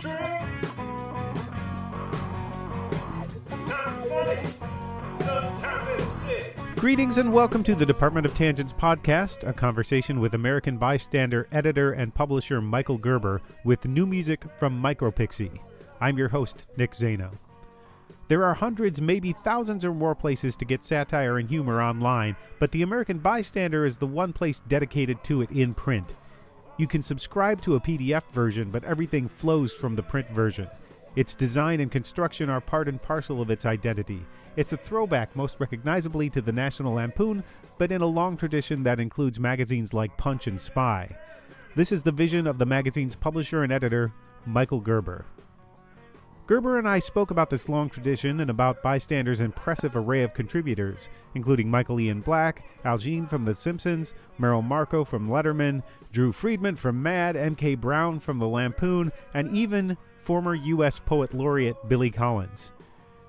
true. Sometimes funny, sometimes it's sick. Greetings and welcome to the Department of Tangents podcast, a conversation with American Bystander editor and publisher Michael Gerber with new music from Micropixie. I'm your host, Nick Zano. There are hundreds, maybe thousands or more places to get satire and humor online, but the American Bystander is the one place dedicated to it in print. You can subscribe to a PDF version, but everything flows from the print version. Its design and construction are part and parcel of its identity. It's a throwback most recognizably to the National Lampoon, but in a long tradition that includes magazines like Punch and Spy. This is the vision of the magazine's publisher and editor, Michael Gerber. Gerber and I spoke about this long tradition and about Bystander's impressive array of contributors, including Michael Ian Black, Al Jean from The Simpsons, Merrill Markoe from Letterman, Drew Friedman from MAD, M.K. Brown from the Lampoon, and even former U.S. Poet Laureate Billy Collins.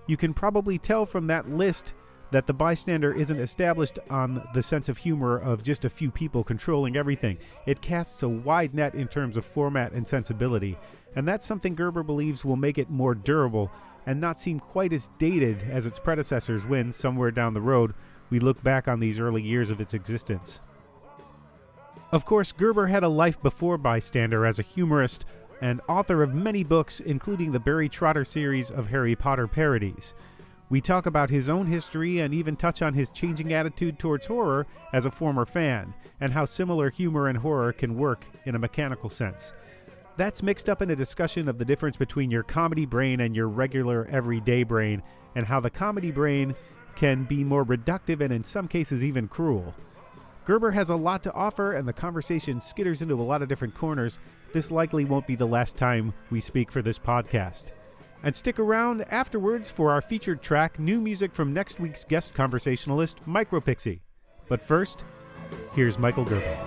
You can probably tell from that list that the Bystander isn't established on the sense of humor of just a few people controlling everything. It casts a wide net in terms of format and sensibility, and that's something Gerber believes will make it more durable and not seem quite as dated as its predecessors when, somewhere down the road, we look back on these early years of its existence. Of course, Gerber had a life before Bystander as a humorist and author of many books, including the Barry Trotter series of Harry Potter parodies. We talk about his own history and even touch on his changing attitude towards horror as a former fan, and how similar humor and horror can work in a mechanical sense. That's mixed up in a discussion of the difference between your comedy brain and your regular everyday brain, and how the comedy brain can be more reductive and in some cases even cruel. Gerber has a lot to offer, and the conversation skitters into a lot of different corners. This likely won't be the last time we speak for this podcast. And stick around afterwards for our featured track, new music from next week's guest conversationalist, Micropixie. But first, here's Michael Gerber.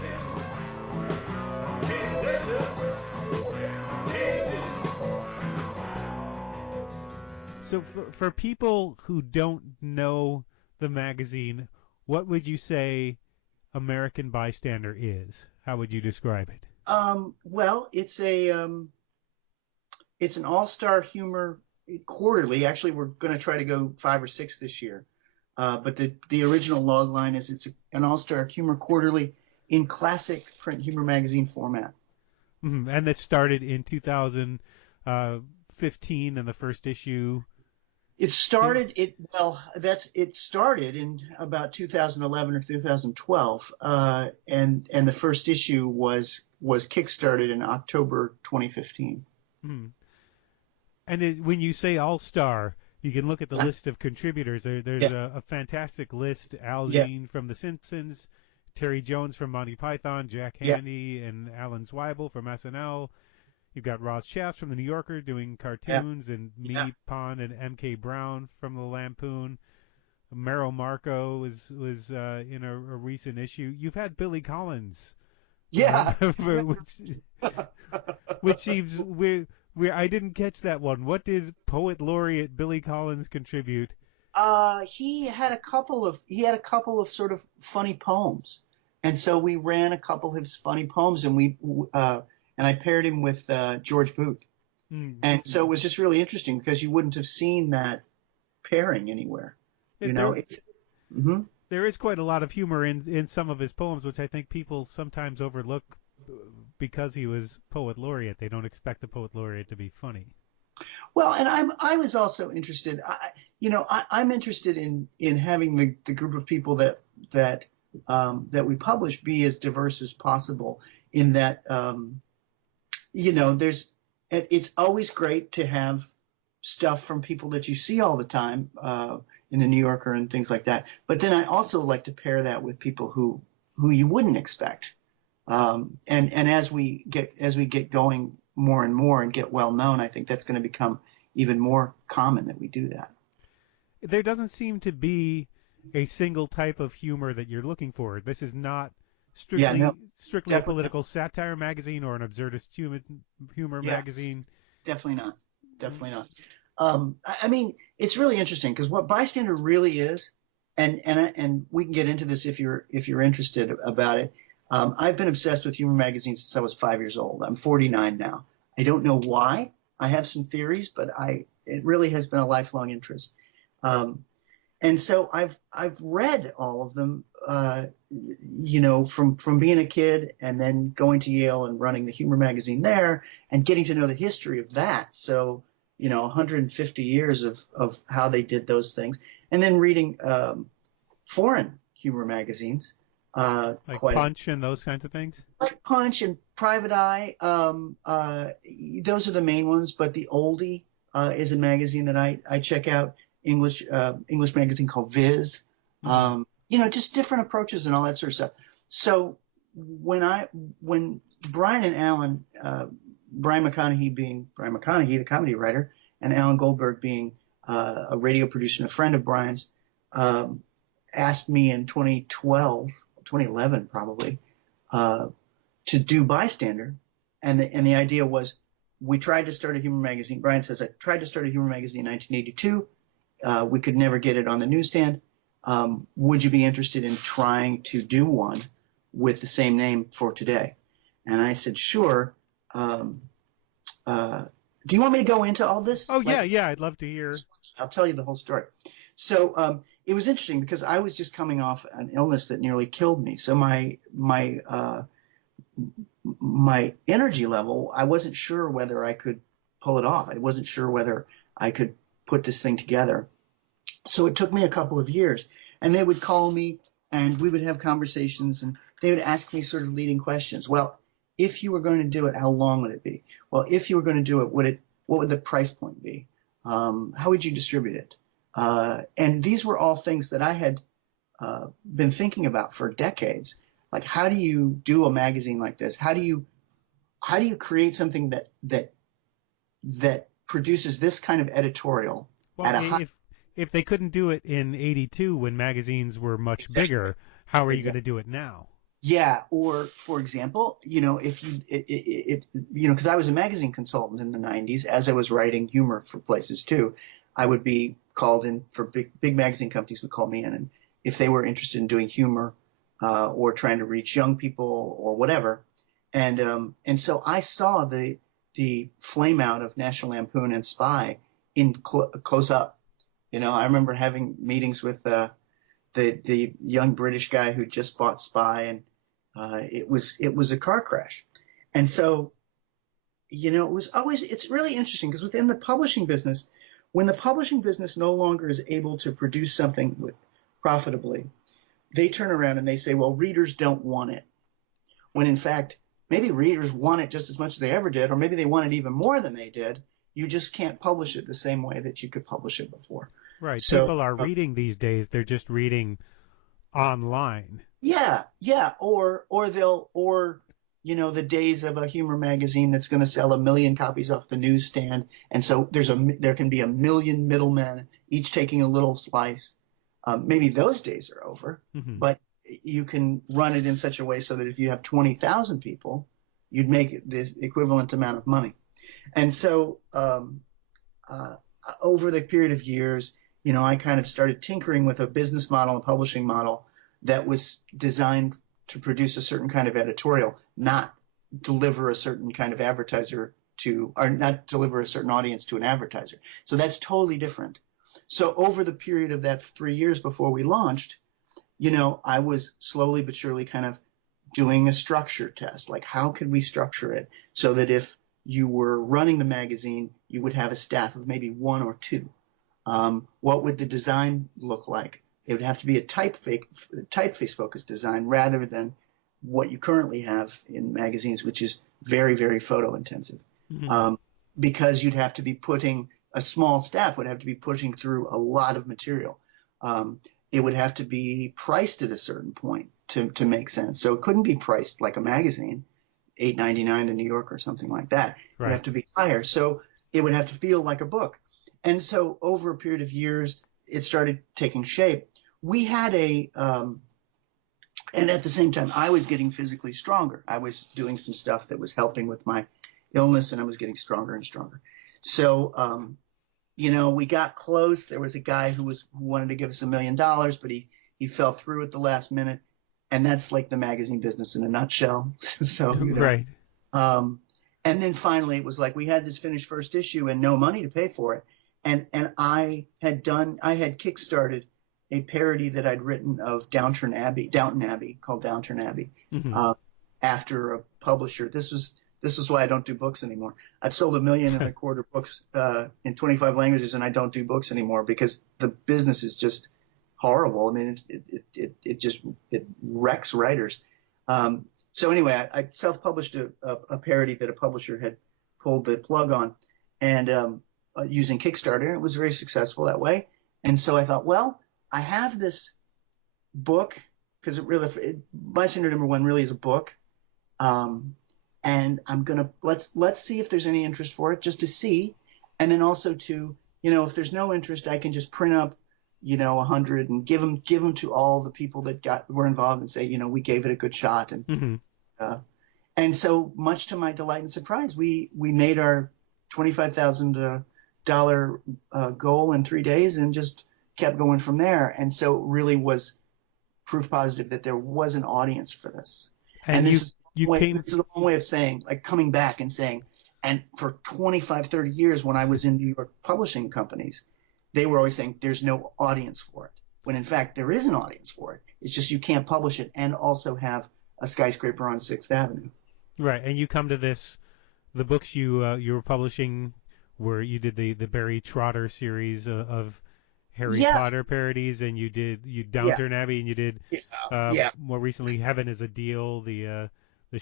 So for people who don't know the magazine, what would you say American Bystander is? How would you describe it? Well, it's an all-star humor quarterly. Actually, we're going to try to go 5 or 6 this year. But the original log line is it's an all-star humor quarterly in classic print humor magazine format. Mm-hmm. And it started in 2015 and the first issue. It started in about 2011 or 2012, and the first issue was kickstarted in October 2015. Hmm. And when you say all-star, you can look at the list of contributors. There's a fantastic list. Al Jean from The Simpsons, Terry Jones from Monty Python, Jack Handy and Alan Zweibel from SNL. You've got Ross Shaft from The New Yorker doing cartoons, and Pond and M.K. Brown from The Lampoon. Merrill Markoe was in a recent issue. You've had Billy Collins. Which seems weird. I didn't catch that one. What did Poet Laureate Billy Collins contribute? He had a couple of sort of funny poems, and so we ran a couple of his funny poems, and and I paired him with George Booth. Mm-hmm. And so it was just really interesting because you wouldn't have seen that pairing anywhere. There is quite a lot of humor in some of his poems, which I think people sometimes overlook because he was Poet Laureate. They don't expect the Poet Laureate to be funny. Well, and I was also interested. I'm interested in having the group of people that we publish be as diverse as possible. In that, it's always great to have stuff from people that you see all the time in the New Yorker and things like that. But then I also like to pair that with people who you wouldn't expect. And as we get going more and more and get well known, I think that's going to become even more common that we do that. There doesn't seem to be a single type of humor that you're looking for. This is not strictly a political satire magazine or an absurdist humor magazine. Definitely not. I mean, it's really interesting because what Bystander really is, and we can get into this if you're interested about it. I've been obsessed with humor magazines since I was 5 years old. I'm 49 now. I don't know why. I have some theories, but it really has been a lifelong interest. And so I've read all of them, from being a kid and then going to Yale and running the humor magazine there and getting to know the history of that. So, 150 years of how they did those things, and then reading foreign humor magazines, like Punch and those kinds of things. like Punch and Private Eye. Those are the main ones, but the Oldie is a magazine that I check out. English magazine called Viz, just different approaches and all that sort of stuff. So when Brian and Alan, Brian McConaughey, the comedy writer, and Alan Goldberg being a radio producer and a friend of Brian's, asked me in 2011 probably, to do Bystander, and the idea was we tried to start a humor magazine. Brian says, I tried to start a humor magazine in 1982. We could never get it on the newsstand. Would you be interested in trying to do one with the same name for today? And I said, sure. Do you want me to go into all this? Oh, yeah. I'd love to hear. I'll tell you the whole story. So it was interesting because I was just coming off an illness that nearly killed me. So my energy level, I wasn't sure whether I could pull it off. I wasn't sure whether I could put this thing together. So it took me a couple of years, and they would call me and we would have conversations, and they would ask me sort of leading questions. Well, if you were going to do it, how long would it be? Well, if you were going to do it, what would the price point be? How would you distribute it? And these were all things that I had been thinking about for decades. Like, how do you do a magazine like this? How do you create something that produces this kind of editorial at a high? If they couldn't do it in '82 when magazines were much bigger, how are you going to do it now? Yeah, or for example, because I was a magazine consultant in the '90s, as I was writing humor for places too, I would be called in for big magazine companies would call me in, and if they were interested in doing humor or trying to reach young people or whatever, and so I saw the flame out of National Lampoon and Spy in close up. I remember having meetings with the young British guy who just bought Spy, and it was a car crash. And so, it's really interesting because within the publishing business, when the publishing business no longer is able to produce something profitably, they turn around and they say, well, readers don't want it. When in fact, maybe readers want it just as much as they ever did, or maybe they want it even more than they did. You just can't publish it the same way that you could publish it before. Right. So, people are reading these days. They're just reading online. Yeah. Or the days of a humor magazine that's going to sell 1 million copies off the newsstand. And so there can be 1 million middlemen, each taking a little slice. Maybe those days are over, but you can run it in such a way so that if you have 20,000 people, you'd make the equivalent amount of money. And so over the period of years, I kind of started tinkering with a business model, a publishing model that was designed to produce a certain kind of editorial, not deliver a certain kind of advertiser or not deliver a certain audience to an advertiser. So that's totally different. So over the period of that 3 years before we launched, I was slowly but surely kind of doing a structure test. Like, how could we structure it so that if you were running the magazine, you would have a staff of maybe 1 or 2. What would the design look like? It would have to be a typeface-focused design rather than what you currently have in magazines, which is very, very photo-intensive. Because you'd have to be a small staff would have to be pushing through a lot of material. It would have to be priced at a certain point to make sense. So it couldn't be priced like a magazine, $8.99 in New York or something like that. It would have to be higher. So it would have to feel like a book. And so over a period of years, it started taking shape. We had and at the same time, I was getting physically stronger. I was doing some stuff that was helping with my illness, and I was getting stronger and stronger. So, we got close. There was a guy who wanted to give us $1 million, but he fell through at the last minute. And that's like the magazine business in a nutshell. So, right. And then finally it was like we had this finished first issue and no money to pay for it. And I had kickstarted a parody that I'd written of Downton Abbey called Downton Abbey, after a publisher. This is why I don't do books anymore. I've sold 1.25 million books in 25 languages, and I don't do books anymore because the business is just horrible. I mean, it wrecks writers. So anyway, I self-published a parody that a publisher had pulled the plug on, and using Kickstarter. It was very successful that way. And so I thought, well, I have this book because Bystander #1 really is a book. And I'm going to, let's see if there's any interest for it, just to see. And then also to, if there's no interest, I can just print up, 100 and give them to all the people that were involved and say, we gave it a good shot. And so much to my delight and surprise, we made our $25,000 goal in 3 days and just kept going from there. And so it really was proof positive that there was an audience for this. And this is a long way of saying, like coming back and saying, and for 25, 30 years when I was in New York publishing companies, they were always saying there's no audience for it. When in fact there is an audience for it. It's just you can't publish it and also have a skyscraper on 6th Avenue. Right, and you come to this, the books you were publishing where you did the Barry Trotter series of Harry Potter parodies, and you Downton Abbey, and you did more recently Heaven is a Deal, the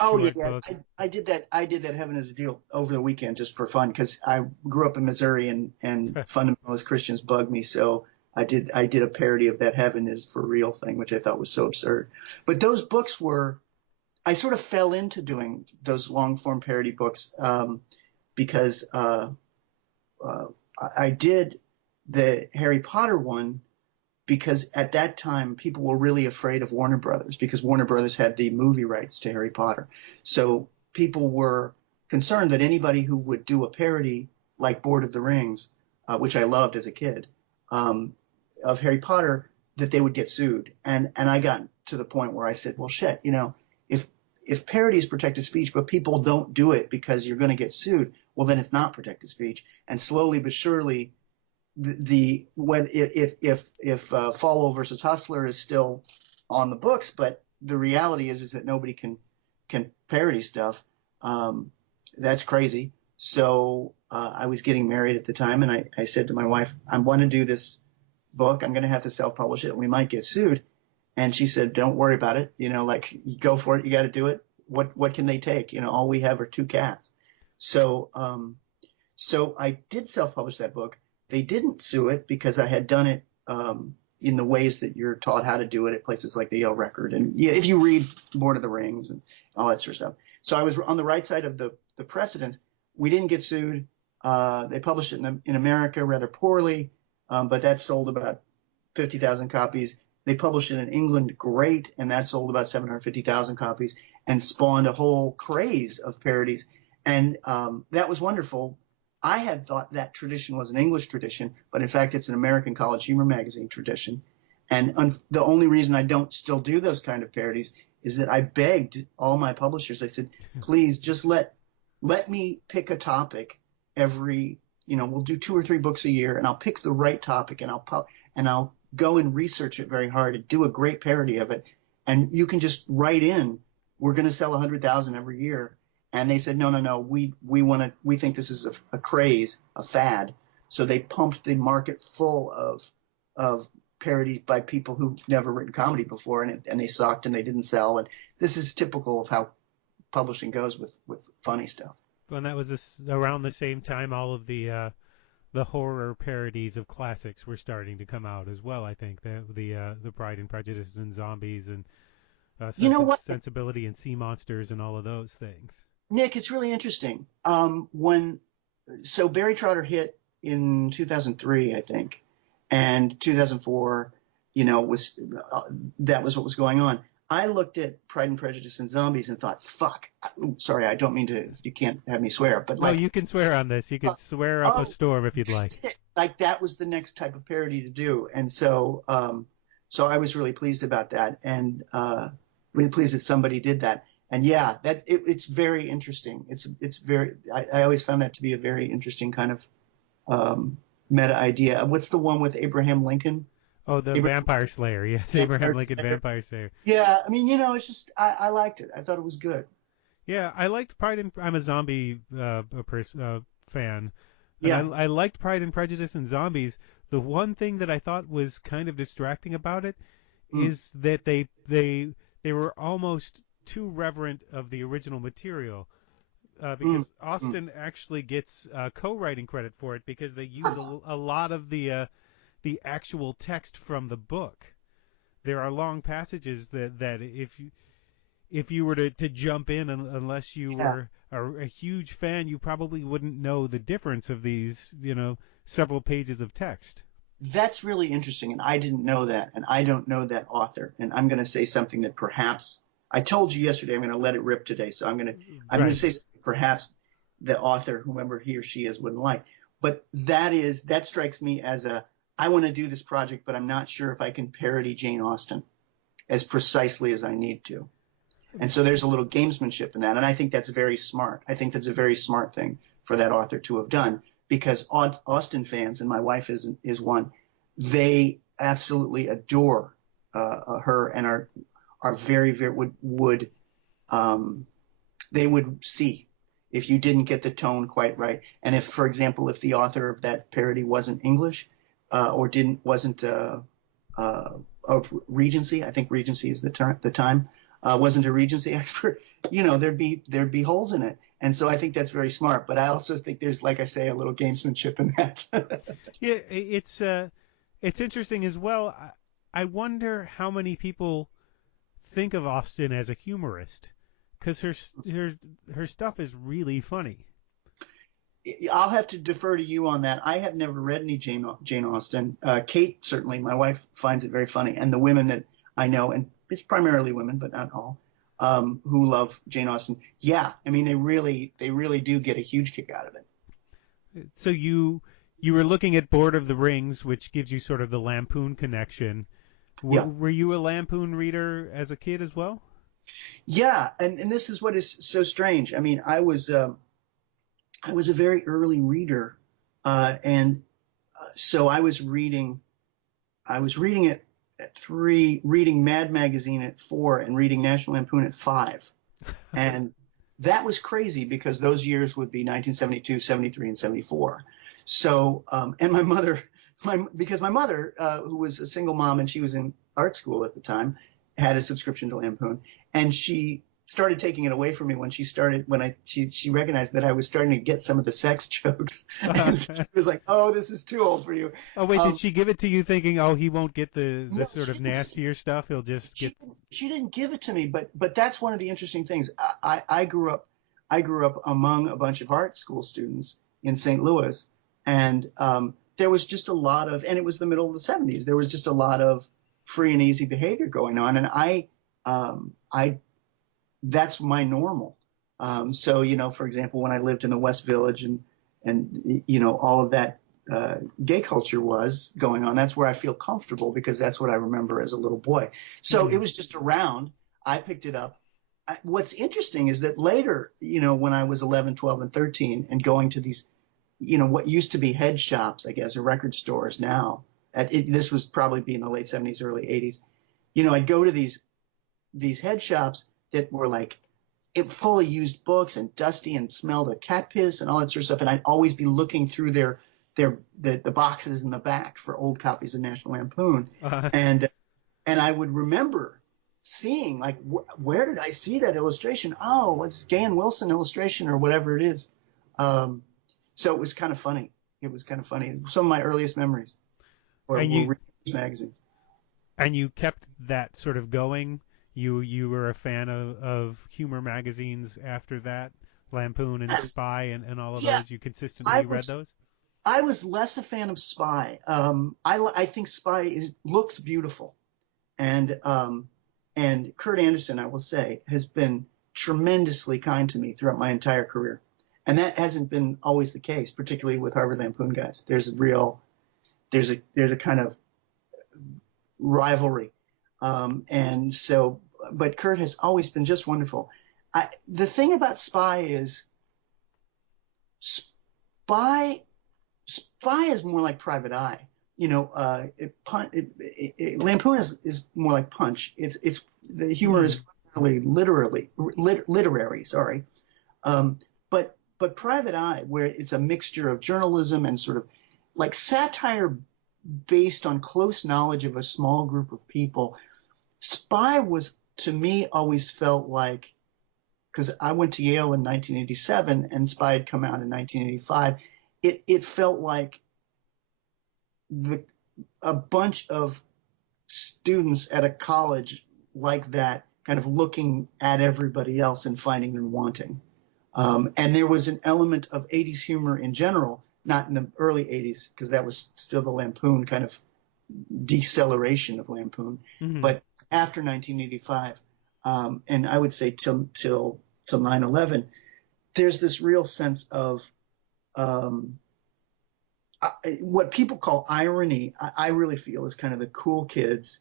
short book. I did that Heaven is a Deal over the weekend just for fun because I grew up in Missouri and fundamentalist Christians bug me, so I did a parody of that Heaven is for real thing, which I thought was so absurd. But those books I sort of fell into doing those long form parody books because I did the Harry Potter one because at that time people were really afraid of Warner Brothers because Warner Brothers had the movie rights to Harry Potter. So people were concerned that anybody who would do a parody like Lord of the Rings, which I loved as a kid, of Harry Potter, that they would get sued. And I got to the point where I said, well, shit, if parody is protected speech, but people don't do it because you're going to get sued, well, then it's not protected speech. And slowly but surely, if Falwell versus Hustler is still on the books, but the reality is that nobody can parody stuff. That's crazy. So I was getting married at the time, and I said to my wife, I want to do this book. I'm going to have to self-publish it, and we might get sued. And she said, don't worry about it. Go for it. You got to do it. What can they take? All we have are 2 cats. So I did self-publish that book. They didn't sue it because I had done it in the ways that you're taught how to do it at places like the Yale Record. And if you read Lord of the Rings and all that sort of stuff. So I was on the right side of the precedent. We didn't get sued. They published it in America rather poorly, but that sold about 50,000 copies. They published it in England, great, and that sold about 750,000 copies and spawned a whole craze of parodies. And that was wonderful. I had thought that tradition was an English tradition, but in fact it's an American college humor magazine tradition. And the only reason I don't still do those kind of parodies is that I begged all my publishers. I said, please just let me pick a topic every, we'll do 2 or 3 books a year, and I'll pick the right topic, and I'll go and research it very hard and do a great parody of it. And you can just write in, we're going to sell 100,000 every year. And they said, no, we think this is a craze, a fad. So they pumped the market full of parodies by people who've never written comedy before, and they sucked and they didn't sell. And this is typical of how publishing goes with funny stuff. Well, and that was around the same time all of the horror parodies of classics were starting to come out as well. I think the Pride and Prejudice and Zombies and Sensibility and Sea Monsters and all of those things. Nick, it's really interesting. So Barry Trotter hit in 2003, I think, and 2004, that was what was going on. I looked at Pride and Prejudice and Zombies and thought, fuck. Sorry, I don't mean to. You can't have me swear, but no, you can swear on this. You can swear up a storm if you'd like. Like that was the next type of parody to do, and so I was really pleased about that, and really pleased that somebody did that. And yeah, it's very interesting. I always found that to be a very interesting kind of meta idea. What's the one with Abraham Lincoln? Oh, the Abraham Vampire Slayer. Yes, Abraham Vampire Lincoln Slayer. Vampire Slayer. Yeah, I mean, it's just I liked it. I thought it was good. Yeah, I liked Pride and I'm a zombie fan, and Yeah. I liked Pride and Prejudice and Zombies. The one thing that I thought was kind of distracting about it Mm, is that they were almost too reverent of the original material. mm, Because mm. Austen actually gets co-writing credit for it because they use a lot of the actual text from the book. There are long passages that if you were to jump in unless you Yeah. were a huge fan, you probably wouldn't know the difference of these, several pages of text. That's really interesting, and I didn't know that, and I don't know that author. And I'm going to say something that perhaps I told you yesterday. I'm going to let it rip today, so I'm going to Right. say something perhaps the author, whomever he or she is, wouldn't like. But that strikes me as I want to do this project, but I'm not sure if I can parody Jane Austen as precisely as I need to. And so there's a little gamesmanship in that, and I think that's very smart. I think that's a very smart thing for that author to have done because Austen fans, and my wife is one, they absolutely adore her and are very they would see if you didn't get the tone quite right, and if, for example, if the author of that parody wasn't English or wasn't Regency, I think Regency is the time, wasn't a Regency expert, there'd be holes in it. And so I think that's very smart. But I also think there's, like I say, a little gamesmanship in that. Yeah, it's interesting as well. I wonder how many people think of Austen as a humorist because her stuff is really funny. I'll have to defer to you on that. I have never read any Jane Austen. Kate, certainly, my wife, finds it very funny. And the women that I know, and it's primarily women, but not all, who love Jane Austen. Yeah, I mean, they really do get a huge kick out of it. So you were looking at Board of the Rings, which gives you sort of the Lampoon connection. Yeah. Were you a Lampoon reader as a kid as well? Yeah, and this is what is so strange. I mean, I was a very early reader, and so I was reading it at 3, reading Mad Magazine at 4, and reading National Lampoon at 5. And that was crazy because those years would be 1972, 73, and 74. So, and because my mother, who was a single mom and she was in art school at the time, had a subscription to Lampoon, and she started taking it away from me when she recognized that I was starting to get some of the sex jokes. And so she was like, "Oh, this is too old for you." Oh wait, did she give it to you thinking, oh, he won't get the No, sort of nastier stuff? He'll just get. she didn't give it to me, but that's one of the interesting things. I grew up among a bunch of art school students in St. Louis, and there was just a lot of, and it was the middle of the 70s. There was just a lot of free and easy behavior going on, and I that's my normal. So, for example, when I lived in the West Village and all of that gay culture was going on, that's where I feel comfortable because that's what I remember as a little boy. So it was just around. I picked it up. What's interesting is that later, when I was 11, 12, and 13 and going to these, what used to be head shops, I guess, or record stores now, this was probably be in the late 70s, early 80s, I'd go to these head shops that were like fully used books and dusty and smelled of cat piss and all that sort of stuff. And I'd always be looking through the boxes in the back for old copies of National Lampoon. And I would remember seeing like, where did I see that illustration? Oh, it's Gan Wilson illustration or whatever it is. So it was kind of funny. It was kind of funny. Some of my earliest memories were reading these magazines. And you kept that sort of going. You were a fan of humor magazines after that, Lampoon and Spy and all of those. You consistently read those. I was less a fan of Spy. I think Spy looks beautiful, and Kurt Anderson, I will say, has been tremendously kind to me throughout my entire career, and that hasn't been always the case, particularly with Harvard Lampoon guys. There's a kind of rivalry. And so, but Kurt has always been just wonderful. The thing about Spy is Spy is more like Private Eye. Lampoon is more like Punch. It's the humor is really literary. Sorry, but Private Eye, where it's a mixture of journalism and sort of like satire based on close knowledge of a small group of people. Spy was, to me, always felt like, because I went to Yale in 1987 and Spy had come out in 1985, it felt like a bunch of students at a college like that kind of looking at everybody else and finding them wanting. And there was an element of 80s humor in general, not in the early 80s, because that was still the Lampoon kind of deceleration of Lampoon, but after 1985, and I would say till 9/11, there's this real sense of what people call irony. I really feel is kind of the cool kids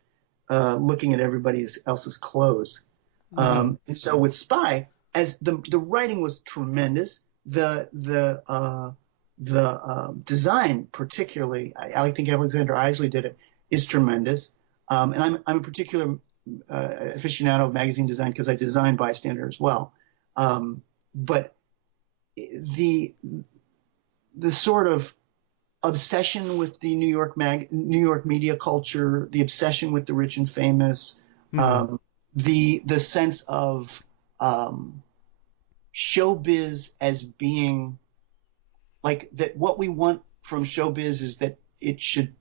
looking at everybody else's clothes. And so with Spy, as the writing was tremendous, the design, particularly, I think Alexander Isley did it, is tremendous. And I'm a particular aficionado of magazine design because I design Bystander as well. But the sort of obsession with the New York media culture, the obsession with the rich and famous, the sense of showbiz as being like that. What we want from showbiz is that it shouldn't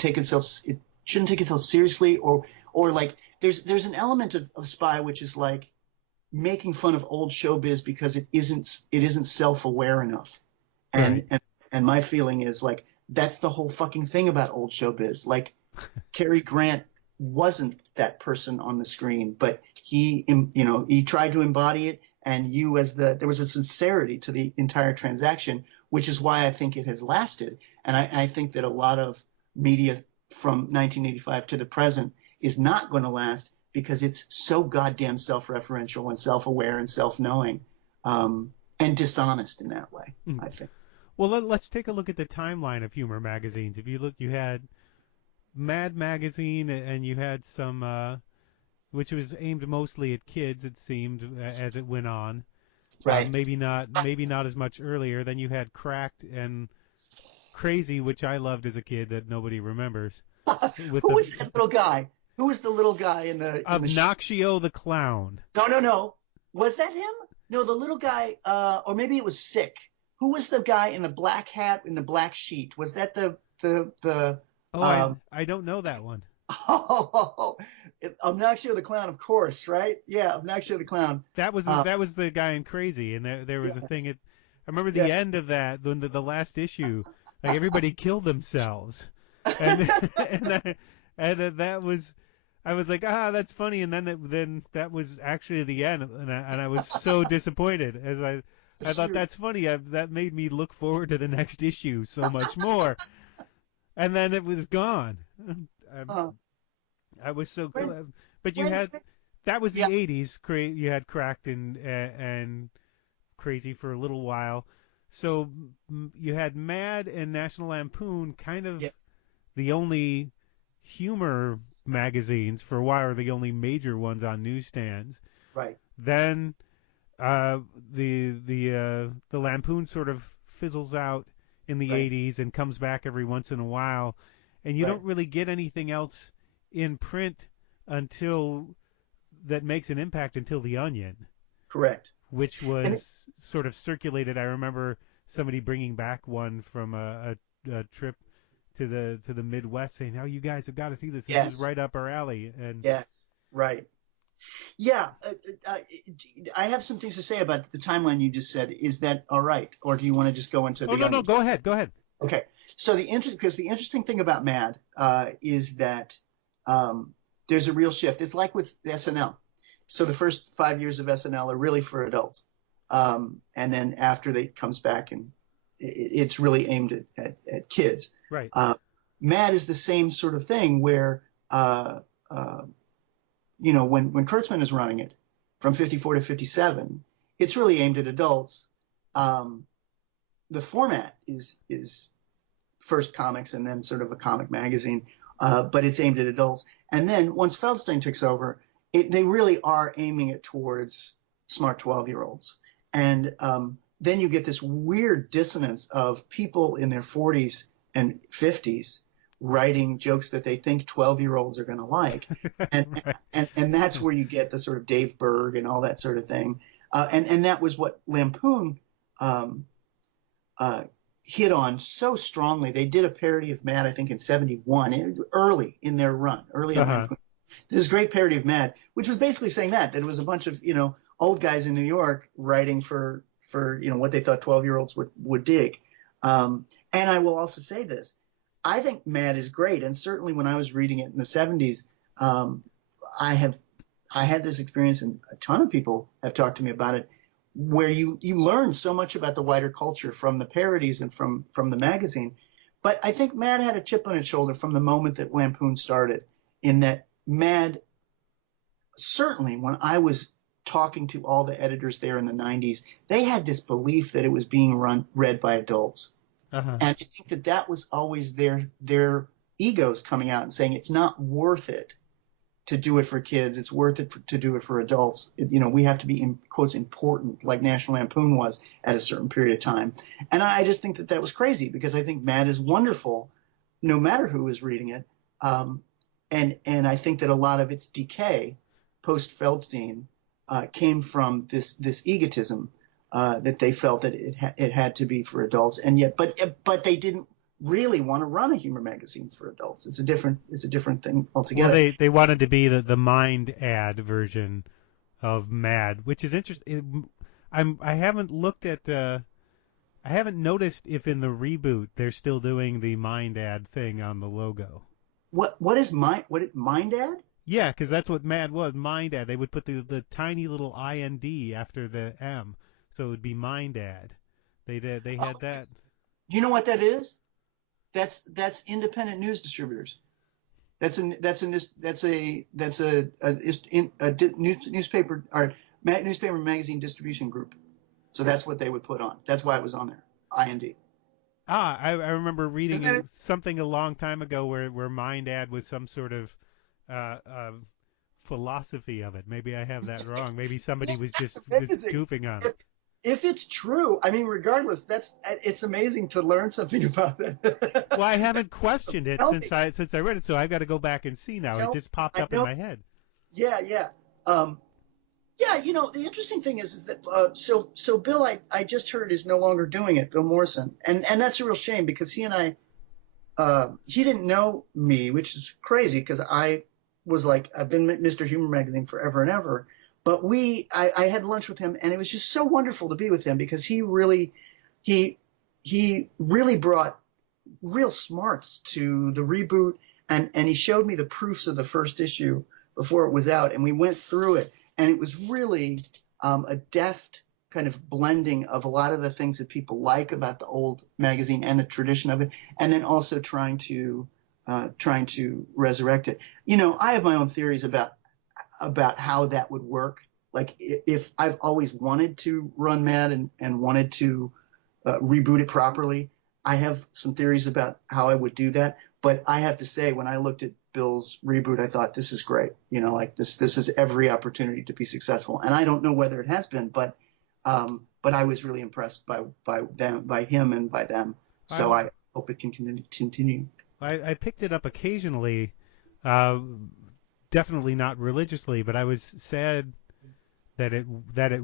take itself seriously, or like there's an element of Spy which is like making fun of old showbiz because it isn't self-aware enough. And my feeling is like that's the whole fucking thing about old showbiz. Like Cary Grant wasn't that person on the screen, but he tried to embody it, and there was a sincerity to the entire transaction, which is why I think it has lasted. And I think that a lot of media from 1985 to the present is not going to last because it's so goddamn self-referential and self-aware and self-knowing, and dishonest in that way, I think. Well, let's take a look at the timeline of humor magazines. If you look, you had Mad magazine, and you had some, which was aimed mostly at kids, it seemed, as it went on. Right. Maybe not as much earlier. Then you had Cracked and Crazy, which I loved as a kid that nobody remembers. Who was that little guy? Who was the little guy in the Obnoxio the Clown? No. Was that him? No, the little guy, or maybe it was Sick. Who was the guy in the black hat in the black sheet? Was that the I don't know that one. Oh, Obnoxio the Clown, of course, right? Yeah, Obnoxio the Clown. That was the guy in Crazy, and there was a thing. I remember the end of that, the last issue, like everybody killed themselves, and that was, I was like, that's funny, and then that was actually the end, and I was so disappointed as I thought that's funny. That made me look forward to the next issue so much more, and then it was gone. I was so glad. But that was the 80s. You had Cracked and Crazy for a little while. So you had Mad and National Lampoon, kind of the only humor magazines for a while, or the only major ones on newsstands. Right. Then the Lampoon sort of fizzles out in the 80s and comes back every once in a while, and you don't really get anything else in print until that makes an impact until The Onion. Correct. Which was sort of circulated. I remember somebody bringing back one from a trip to the Midwest, saying, "Oh, you guys have got to see this. This is right up our alley." And yes, right. Yeah, I have some things to say about the timeline you just said. Is that all right, or do you want to just go into the? No, go ahead. Okay, so the interesting thing about Mad is that there's a real shift. It's like with SNL. So the first 5 years of SNL are really for adults, and then after they comes back and it's really aimed at kids. Right. Mad is the same sort of thing where when Kurtzman is running it, from 54 to 57. It's really aimed at adults. The format is first comics and then sort of a comic magazine, but it's aimed at adults. And then once Feldstein takes over, they really are aiming it towards smart 12-year-olds. And then you get this weird dissonance of people in their 40s and 50s writing jokes that they think 12-year-olds are going to like. And, Right. and that's where you get the sort of Dave Berg and all that sort of thing. And that was what Lampoon hit on so strongly. They did a parody of Mad, I think, in 71, early in their run, early on Lampoon. This great parody of Mad, which was basically saying that it was a bunch of, old guys in New York writing for what they thought 12-year-olds would dig. And I will also say this. I think Mad is great. And certainly when I was reading it in the 70s, I had this experience, and a ton of people have talked to me about it, where you learn so much about the wider culture from the parodies and from the magazine. But I think Mad had a chip on its shoulder from the moment that Lampoon started, in that Mad, certainly when I was talking to all the editors there in the 90s, they had this belief that it was being read by adults. And I think that was always their egos coming out and saying it's not worth it to do it for kids. It's worth it to do it for adults. We have to be, in quotes, important, like National Lampoon was at a certain period of time. And I just think that was crazy, because I think Mad is wonderful no matter who is reading it. And I think that a lot of its decay post-Feldstein came from this egotism that they felt that it had to be for adults, and yet, but they didn't really want to run a humor magazine for adults. It's a different thing altogether. Well, they wanted to be the mind ad version of Mad, which is interesting. I haven't looked at. I haven't noticed if in the reboot they're still doing the mind ad thing on the logo. What is mind ad? Yeah, because that's what Mad was. Mind ad. They would put the tiny little IND after the M, so it would be mind ad. They had that. Do you know what that is? That's independent news distributors. That's a newspaper or newspaper magazine distribution group. So that's what they would put on. That's why it was on there. IND. I remember reading something a long time ago where mind ad was some sort of philosophy of it. Maybe I have that wrong. Maybe somebody was just goofing on it. If it's true, I mean, regardless, it's amazing to learn something about it. Well, I haven't questioned it since I read it, so I've got to go back and see now. It just popped up in my head. Yeah. The interesting thing is that so Bill, I just heard, is no longer doing it, Bill Morrison, and that's a real shame, because he and I, he didn't know me, which is crazy, because I was like, I've been Mr. Humor Magazine forever and ever. But I had lunch with him, and it was just so wonderful to be with him, because he really brought real smarts to the reboot, and he showed me the proofs of the first issue before it was out, and we went through it, and it was really a deft kind of blending of a lot of the things that people like about the old magazine and the tradition of it, and then also trying to resurrect it. I have my own theories about how that would work. Like, if I've always wanted to run Mad and wanted to reboot it properly, I have some theories about how I would do that. But I have to say, when I looked at Bill's reboot, I thought, this is great. This is every opportunity to be successful. And I don't know whether it has been, but I was really impressed by him and by them. So I hope it can continue. I picked it up occasionally. Definitely not religiously, but I was sad that it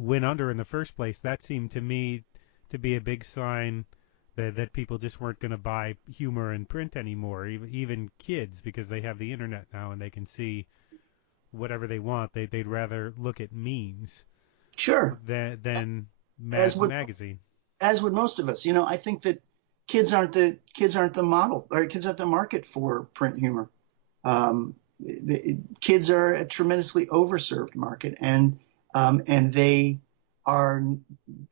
went under in the first place. That seemed to me to be a big sign that people just weren't going to buy humor in print anymore, even kids, because they have the internet now and they can see whatever they want. They'd rather look at memes than magazine. As would most of us. I think that kids aren't the model, or kids aren't the market for print humor. The kids are a tremendously overserved market, and they are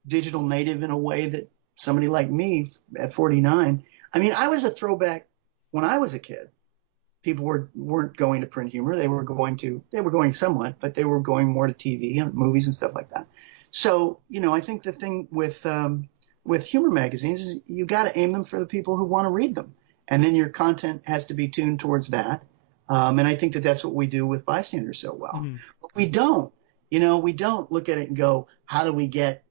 digital native in a way that somebody like me at 49. I mean, I was a throwback when I was a kid. people weren't going to print humor. They were going somewhat, but they were going more to TV and movies and stuff like that. So, I think the thing with humor magazines is you got to aim them for the people who want to read them. And then your content has to be tuned towards that. And I think that that's what we do with Bystander so well. Mm-hmm. But we don't look at it and go, how do we get,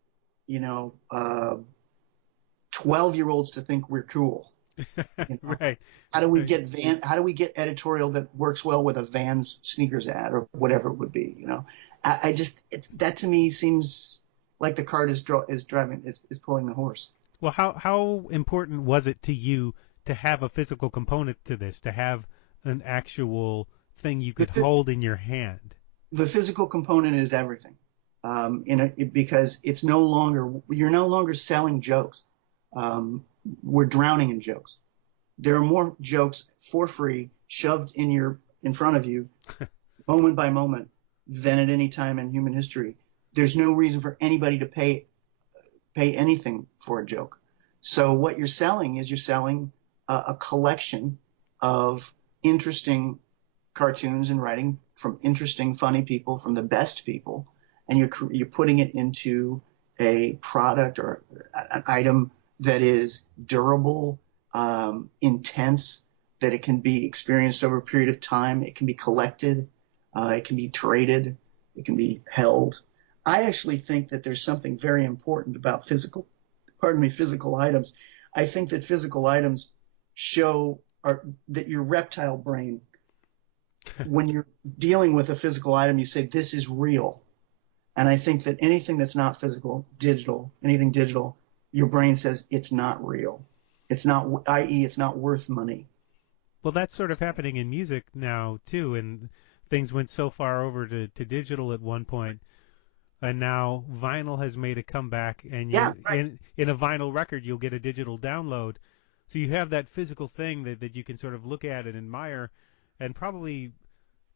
12-year-olds to think we're cool? Right. How do we get editorial that works well with a Vans sneakers ad or whatever it would be? That to me seems like the cart is pulling the horse. Well, how important was it to you to have a physical component to this, to have an actual thing you could hold in your hand? The physical component is everything, because you're no longer selling jokes. We're drowning in jokes. There are more jokes for free shoved in front of you, moment by moment, than at any time in human history. There's no reason for anybody to pay anything for a joke. So what you're selling is a collection of interesting cartoons and writing from interesting, funny people, from the best people, and you're putting it into a product or an item that is durable, intense, that it can be experienced over a period of time. It can be collected. It can be traded. It can be held. I actually think that there's something very important about physical items. I think that physical items show that your reptile brain, when you're dealing with a physical item, you say, this is real. And I think that anything that's not physical, anything digital, your brain says it's not real. It's not, i.e., it's not worth money. Well, that's sort of happening in music now, too, and things went so far over to digital at one point, and now vinyl has made a comeback, and in a vinyl record, you'll get a digital download. So you have that physical thing that you can sort of look at and admire, and probably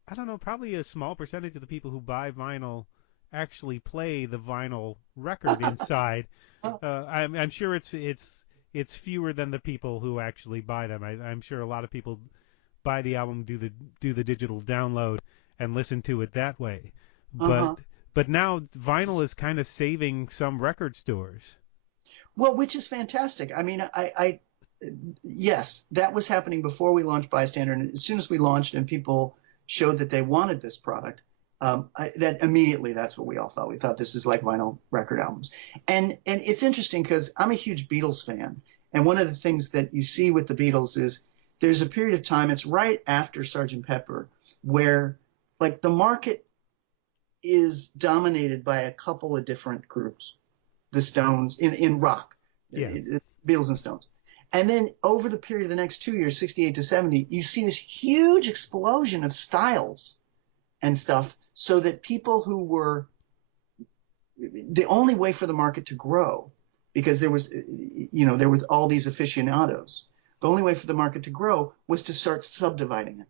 a small percentage of the people who buy vinyl actually play the vinyl record inside. I'm sure it's fewer than the people who actually buy them. I'm sure a lot of people buy the album, do the digital download, and listen to it that way. But now vinyl is kind of saving some record stores. Well, which is fantastic. I mean, yes, that was happening before we launched Bystander, and as soon as we launched and people showed that they wanted this product, that immediately that's what we all thought. We thought this is like vinyl record albums. And it's interesting because I'm a huge Beatles fan, and one of the things that you see with the Beatles is there's a period of time, it's right after Sgt. Pepper, where like the market is dominated by a couple of different groups, the Stones in rock, Beatles and Stones. And then over the period of the next 2 years, 68 to 70, you see this huge explosion of styles and stuff, so that people who were the only way for the market to grow, because there was all these aficionados, the only way for the market to grow was to start subdividing it.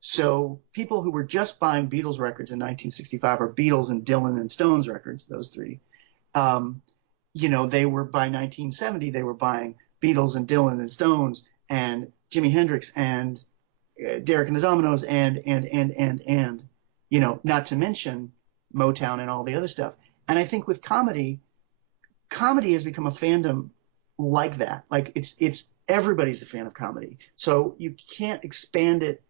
So people who were just buying Beatles records in 1965, or Beatles and Dylan and Stones records, those three, they were by 1970, they were buying Beatles and Dylan and Stones and Jimi Hendrix and Derek and the Dominos and not to mention Motown and all the other stuff. And I think with comedy has become a fandom like that. Like it's everybody's a fan of comedy. So you can't expand it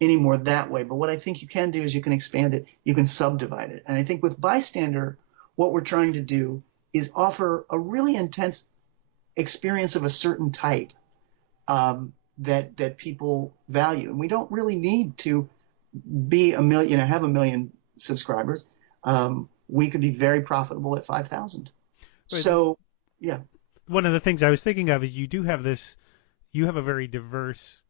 anymore that way. But what I think you can do is you can expand it, you can subdivide it. And I think with Bystander, what we're trying to do is offer a really intense experience of a certain type that people value. And we don't really need to be have a million subscribers. We could be very profitable at 5,000. Right. So, yeah. One of the things I was thinking of is you have a very diverse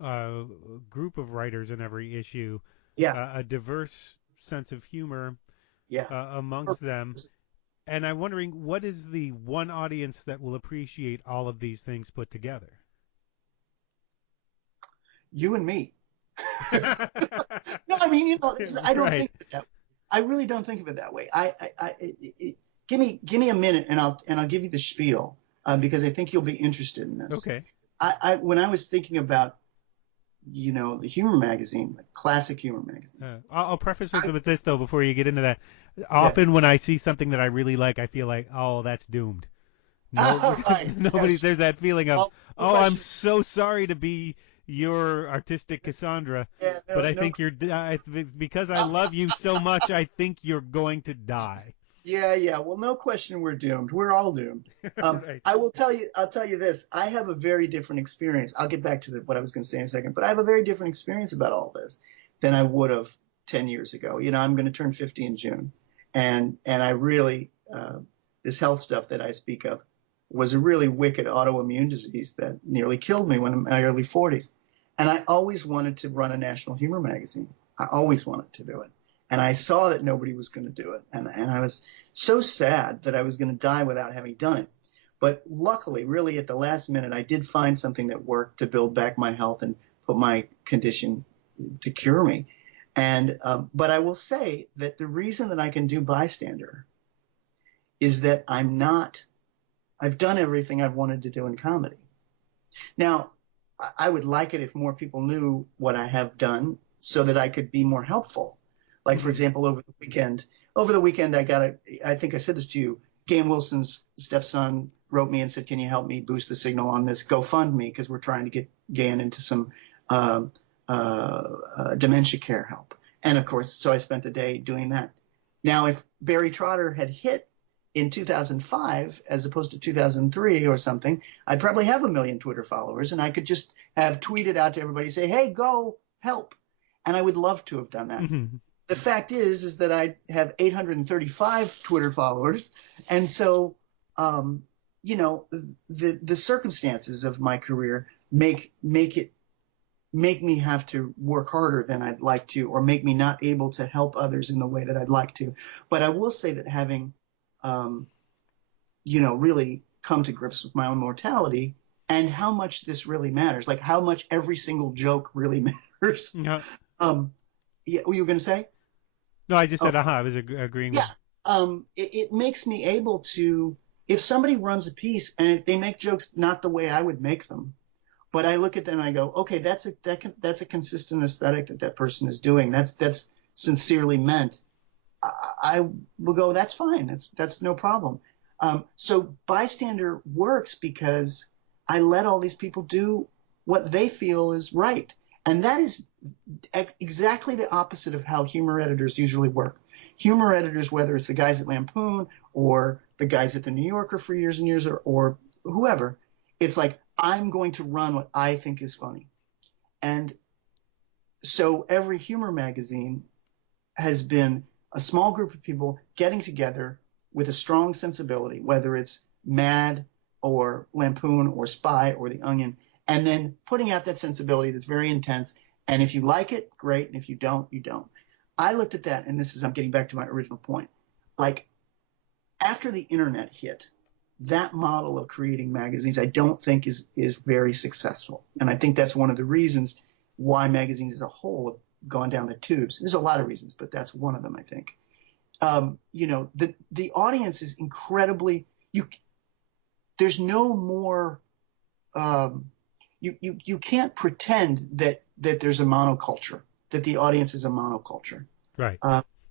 group of writers in every issue. Yeah. A diverse sense of humor amongst them. And I'm wondering, what is the one audience that will appreciate all of these things put together? You and me. No, I mean, I don't think that. I really don't think of it that way. Give me a minute, and I'll give you the spiel because I think you'll be interested in this. Okay. When I was thinking about the humor magazine, the classic humor magazine. I'll preface it with this, though, before you get into that. Yeah. Often when I see something that I really like, I feel like, oh, that's doomed. No, Right. nobody. Yes. There's that feeling of, Well, no oh, I'm question. so sorry to be your artistic Cassandra, Yeah, but I no. think because I love you so much, I think you're going to die. Yeah, yeah. Well, no question, we're doomed. We're all doomed. Right. I'll tell you this. I have a very different experience. I'll get back to what I was going to say in a second, but I have a very different experience about all this than I would have 10 years ago. I'm going to turn 50 in June, and I really this health stuff that I speak of was a really wicked autoimmune disease that nearly killed me when in my early 40s. And I always wanted to run a national humor magazine. I always wanted to do it. And I saw that nobody was going to do it. And I was so sad that I was going to die without having done it. But luckily, really at the last minute, I did find something that worked to build back my health and put my condition to cure me. And but I will say that the reason that I can do Bystander is that I've done everything I've wanted to do in comedy. Now, I would like it if more people knew what I have done so that I could be more helpful. Like, for example, over the weekend, I think I said this to you, Gahan Wilson's stepson wrote me and said, can you help me boost the signal on this GoFundMe? Because we're trying to get Gahan into some dementia care help. And of course, so I spent the day doing that. Now, if Barry Trotter had hit in 2005 as opposed to 2003 or something, I'd probably have 1 million Twitter followers, and I could just have tweeted out to everybody, say, hey, go help. And I would love to have done that. Mm-hmm. The fact is that I have 835 Twitter followers. And so, the circumstances of my career make me have to work harder than I'd like to, or make me not able to help others in the way that I'd like to. But I will say that having, really come to grips with my own mortality and how much this really matters, like how much every single joke really matters. Yeah. Yeah, what you were going to say? No, I just said, I was agreeing Yeah. with. It makes me able to, if somebody runs a piece and they make jokes not the way I would make them, but I look at them and I go, okay, that's a consistent aesthetic that person is doing. That's sincerely meant. I will go, that's fine. That's no problem. So Bystander works because I let all these people do what they feel is right. And that is exactly the opposite of how humor editors usually work. Humor editors, whether it's the guys at Lampoon or the guys at the New Yorker for years and years or whoever, it's like, I'm going to run what I think is funny. And so every humor magazine has been a small group of people getting together with a strong sensibility, whether it's MAD or Lampoon or Spy or The Onion, and then putting out that sensibility that's very intense. And if you like it, great. And if you don't, you don't. I looked at that, and I'm getting back to my original point. Like, after the internet hit, that model of creating magazines, I don't think is very successful. And I think that's one of the reasons why magazines as a whole have gone down the tubes. There's a lot of reasons, but that's one of them, I think. The audience is incredibly, there's no more, you can't pretend that there's a monoculture, that the audience is a monoculture. Right.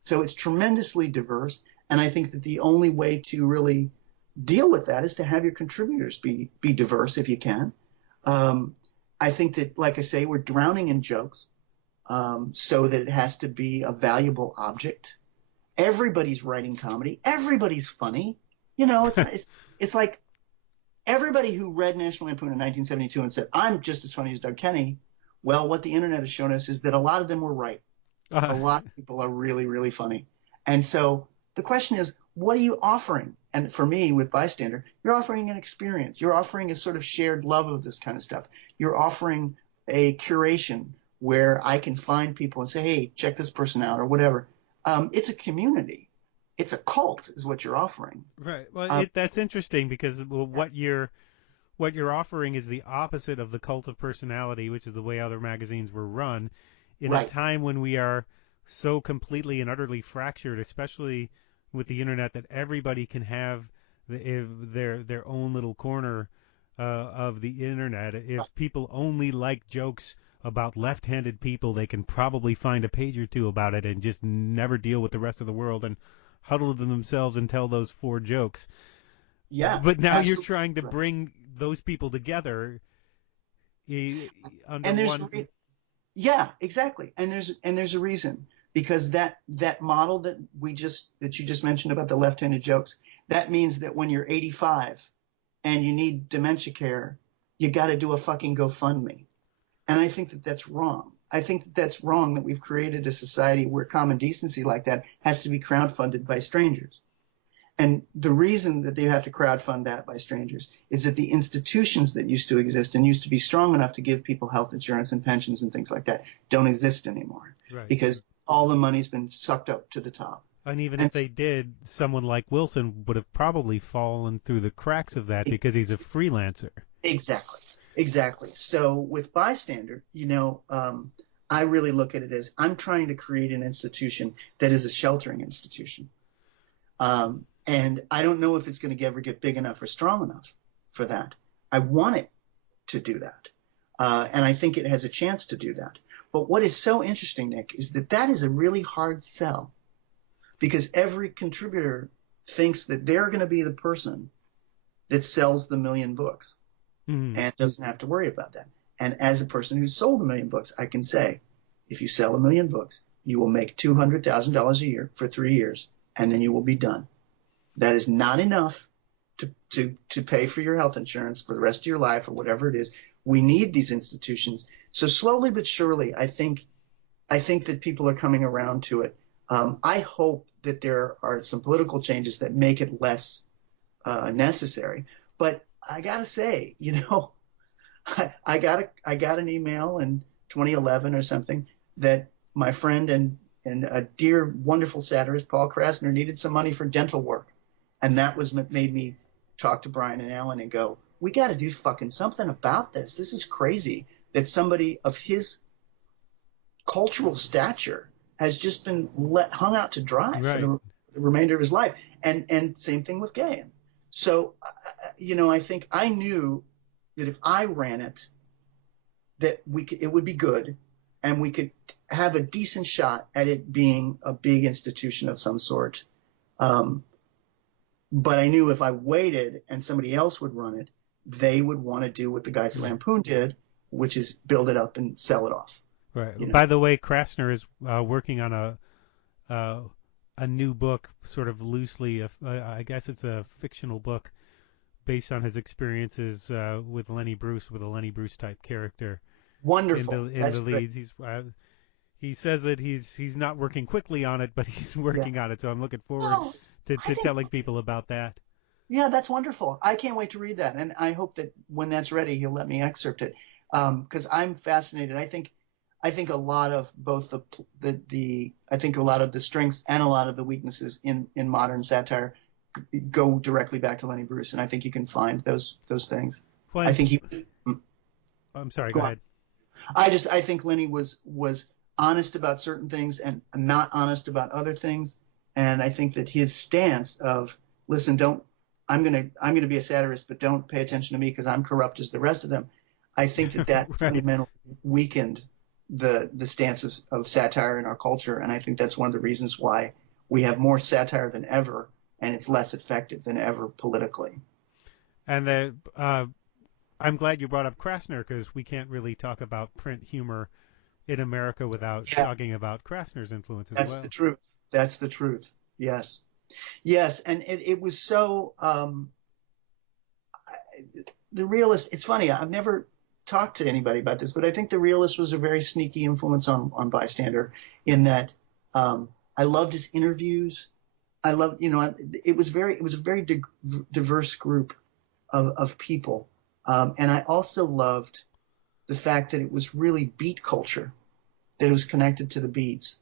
So it's tremendously diverse. And I think that the only way to really deal with that is to have your contributors be diverse if you can. I think that, like I say, we're drowning in jokes, so that it has to be a valuable object. Everybody's writing comedy. Everybody's funny. It's like everybody who read National Lampoon in 1972 and said, I'm just as funny as Doug Kenny. Well, what the internet has shown us is that a lot of them were right. A lot of people are really, really funny. And so the question is, what are you offering? And for me, with Bystander, you're offering an experience. You're offering a sort of shared love of this kind of stuff. You're offering a curation where I can find people and say, hey, check this person out or whatever. It's a community. It's a cult is what you're offering. Right. Well, that's interesting because what you're offering is the opposite of the cult of personality, which is the way other magazines were run, in Right. a time when we are so completely and utterly fractured, especially with the internet, that everybody can have their own little corner of the internet. If people only like jokes about left-handed people, they can probably find a page or two about it and just never deal with the rest of the world and huddle to themselves and tell those 4 jokes. Yeah, But now you're absolutely. trying to bring those people together under And there's one. yeah, exactly. And there's a reason, because that model that you just mentioned about the left-handed jokes, that means that when you're 85 and you need dementia care, you got to do a fucking GoFundMe. And I think that that's wrong. I think that that's wrong, that we've created a society where common decency like that has to be crowdfunded by strangers. And the reason that they have to crowdfund that by strangers is that the institutions that used to exist and used to be strong enough to give people health insurance and pensions and things like that don't exist anymore, Right. because all the money's been sucked up to the top. And even if they did, someone like Wilson would have probably fallen through the cracks of that because he's a freelancer. Exactly. So with Bystander, I really look at it as I'm trying to create an institution that is a sheltering institution. And I don't know if it's going to ever get big enough or strong enough for that. I want it to do that. And I think it has a chance to do that. But what is so interesting, Nick, is that is a really hard sell, because every contributor thinks that they're going to be the person that sells the 1 million books and doesn't have to worry about that. And as a person who's sold 1 million books, I can say, if you sell 1 million books, you will make $200,000 a year for 3 years, and then you will be done. That is not enough to pay for your health insurance for the rest of your life or whatever it is. We need these institutions. So slowly but surely, I think that people are coming around to it. I hope that there are some political changes that make it less necessary. But I gotta say, I got an email in 2011 or something that my friend and a dear, wonderful satirist, Paul Krasner, needed some money for dental work. And that was what made me talk to Brian and Alan and go, we got to do fucking something about this. This is crazy that somebody of his cultural stature has just been hung out to dry for the remainder of his life. And same thing with Gay. So, I think I knew that if I ran it, that it would be good, and we could have a decent shot at it being a big institution of some sort. But I knew if I waited and somebody else would run it, they would want to do what the guys at Lampoon did, which is build it up and sell it off. Right. By the way, Krasner is working on a new book, sort of loosely. I guess it's a fictional book based on his experiences with Lenny Bruce, with a Lenny Bruce type character. Wonderful. In the lead. He says that he's not working quickly on it, but he's working on it. So I'm looking forward to telling people about that. Yeah, that's wonderful. I can't wait to read that, and I hope that when that's ready, he'll let me excerpt it, because I'm fascinated. I think a lot of both I think a lot of the strengths and a lot of the weaknesses in modern satire go directly back to Lenny Bruce, and I think you can find those things. Well, I think he. I'm sorry. Go ahead. I think Lenny was honest about certain things and not honest about other things, and I think that his stance of listen, I'm gonna be a satirist, but don't pay attention to me because I'm corrupt as the rest of them. I think that Right. fundamentally weakened the stance of satire in our culture, and I think that's one of the reasons why we have more satire than ever, and it's less effective than ever politically. And I'm glad you brought up Krasner, because we can't really talk about print humor in America without talking about Krasner's influence as well. That's the truth. That's the truth. Yes. Yes, and it was so the Realist. It's funny. I've never talked to anybody about this, but I think the Realist was a very sneaky influence on Bystander, in that I loved his interviews. I loved, it was a very diverse group of people, and I also loved the fact that it was really beat culture, that it was connected to the beats.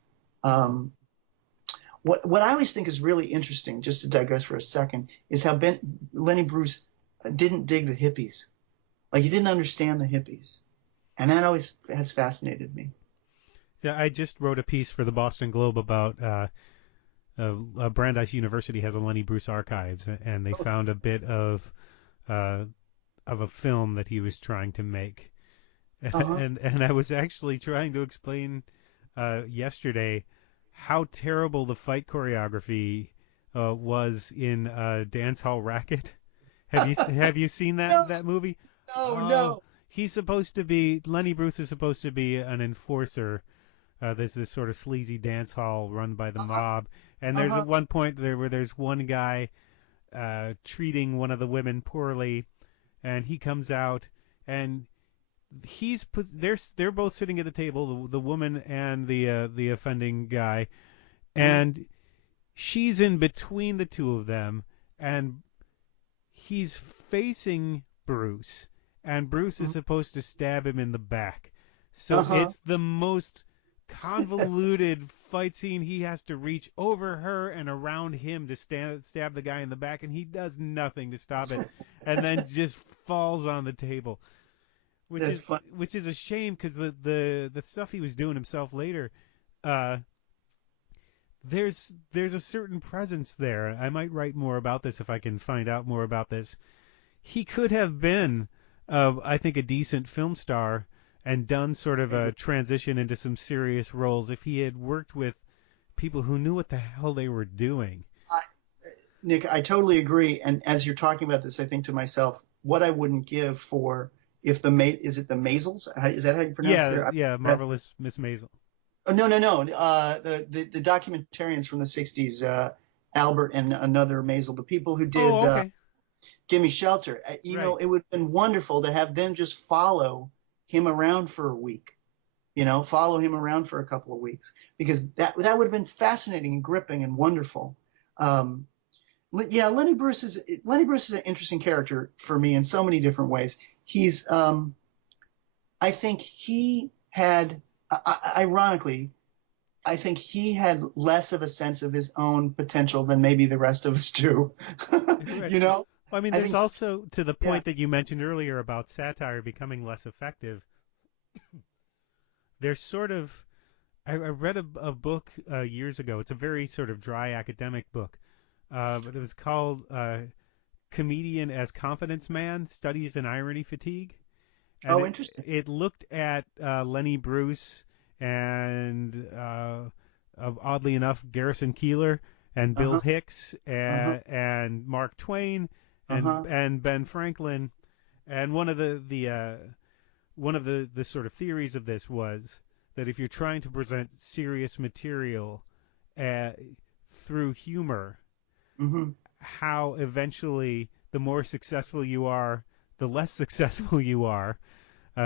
What I always think is really interesting, just to digress for a second, is how Lenny Bruce didn't dig the hippies. Like, he didn't understand the hippies. And that always has fascinated me. Yeah, I just wrote a piece for the Boston Globe about Brandeis University has a Lenny Bruce archives, and they found a bit of a film that he was trying to make. Uh-huh. And I was actually trying to explain yesterday how terrible the fight choreography was in Dance Hall Racket. Have you seen No, that movie? no, Oh, no. Lenny Bruce is supposed to be an enforcer. There's this sort of sleazy dance hall run by the Uh-huh. mob, and there's Uh-huh. at one point there where there's one guy treating one of the women poorly, and he comes out and they're both sitting at the table, the woman and the offending guy, Uh-huh. and she's in between the two of them, and he's facing Bruce, and Bruce is supposed to stab him in the back. So Uh-huh. it's the most convoluted fight scene. He has to reach over her and around him to stab the guy in the back, and he does nothing to stop it, and then just falls on the table, which That's is fun. which is a shame because the stuff he was doing himself later, uh, there's a certain presence there. I might write more about this if I can find out more about this. He could have been, I think, a decent film star and done sort of a transition into some serious roles if he had worked with people who knew what the hell they were doing. I, Nick, I totally agree. And as you're talking about this, I think to myself, what I wouldn't give for if is it the Maisels? Is that how you pronounce Yeah, their? yeah, Marvelous Miss Maisel. Oh, no, no, no. The documentarians from the '60s, Albert and another Maisel, the people who did Oh, okay, "Gimme Shelter." right. It would have been wonderful to have them just follow him around for a week. Follow him around for a couple of weeks because that would have been fascinating and gripping and wonderful. Um, yeah, Lenny Bruce is an interesting character for me in so many different ways. He's I think he had ironically I think he had less of a sense of his own potential than maybe the rest of us do. Right. you know, Well, I mean, I there's think also to the yeah. point that you mentioned earlier about satire becoming less effective. There's sort of I read a book years ago. It's a very sort of dry academic book, but it was called "Comedian as Confidence Man: Studies in Irony Fatigue," and Oh, it interesting. it looked at Lenny Bruce and oddly enough Garrison Keillor and Uh Bill huh. Hicks Uh huh. and Mark Twain Uh huh. and Ben Franklin, and one of the sort of theories of this was that if you're trying to present serious material uh, through humor, Mm-hmm. how eventually the more successful you are, the less successful you are,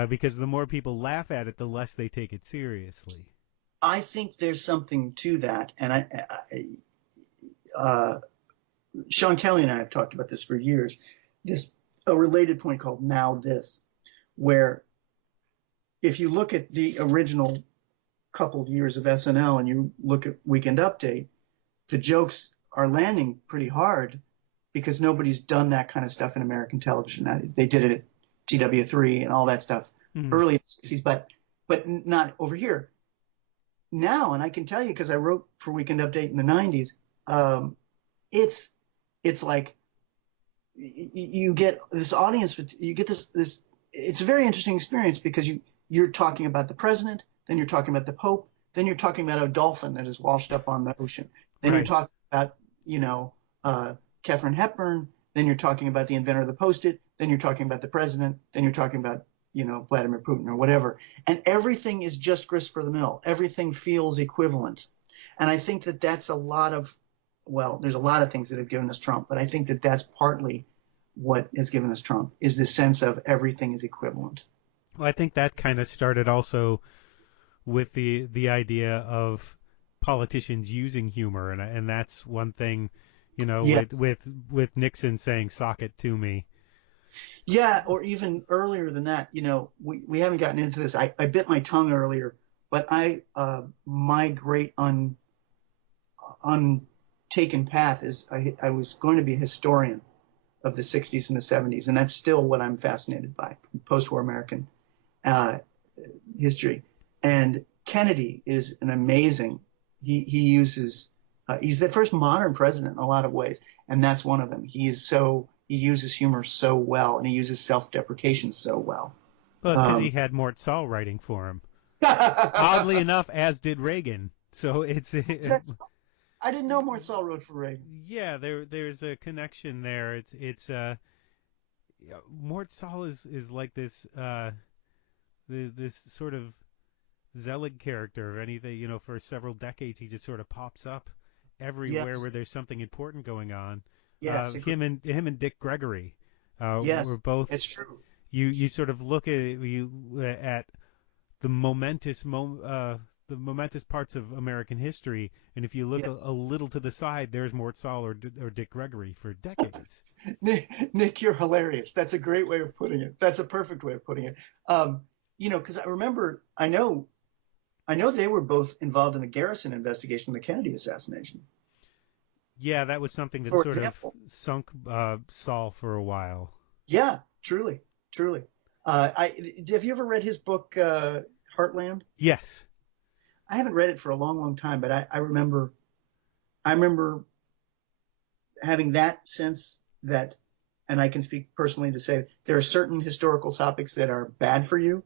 because the more people laugh at it, the less they take it seriously. I think there's something to that, and uh, Sean Kelly and I have talked about this for years. Just a related point called "Now This," where if you look at the original couple of years of SNL and you look at Weekend Update, the jokes are landing pretty hard because nobody's done that kind of stuff in American television. They did it at TW3 and all that stuff Mm-hmm. early in the 60s, but not over here. Now, and I can tell you because I wrote for Weekend Update in the 90s, it's it's like you get this audience, you get this. It's a very interesting experience because you're talking about the president, then you're talking about the Pope, then you're talking about a dolphin that is washed up on the ocean, then you're Right. talking about Katharine Hepburn, then you're talking about the inventor of the Post-it, then you're talking about the president, then you're talking about Vladimir Putin or whatever, and everything is just grist for the mill. Everything feels equivalent, and I think that that's a lot of there's a lot of things that have given us Trump, but I think that that's partly what has given us Trump is this sense of everything is equivalent. Well, I think that kind of started also with the idea of politicians using humor, and that's one thing, Yes. with Nixon saying "sock it to me." Yeah, or even earlier than that, we haven't gotten into this. I bit my tongue earlier, but my great untaken path is I was going to be a historian of the 60s and the 70s, and that's still what I'm fascinated by, post-war American uh, history. And Kennedy is an amazing. He uses he's the first modern president in a lot of ways, and that's one of them. He uses humor so well, and he uses self-deprecation so well. Well, it's because he had Mort Sahl writing for him. Oddly enough, as did Reagan. So I didn't know Mort Sahl wrote for Reagan. Yeah, there's a connection there. Mort Sahl is like this sort of Zelig character of anything, for several decades he just sort of pops up everywhere Yes. where there's something important going on. Yes. Him and Dick Gregory Yes. were both. It's true. You sort of look at the momentous parts of American history, and if you look Yes. a little to the side, there's Mort Sahl or Dick Gregory for decades. Nick, you're hilarious. That's a great way of putting it. That's a perfect way of putting it. Because I know they were both involved in the Garrison investigation of the Kennedy assassination. Yeah, that was something that For sort example. of sunk Saul for a while. Yeah, truly. Have you ever read his book, Heartland? Yes. I haven't read it for a long, long time, but I remember having that sense that, and I can speak personally to say there are certain historical topics that are bad for you.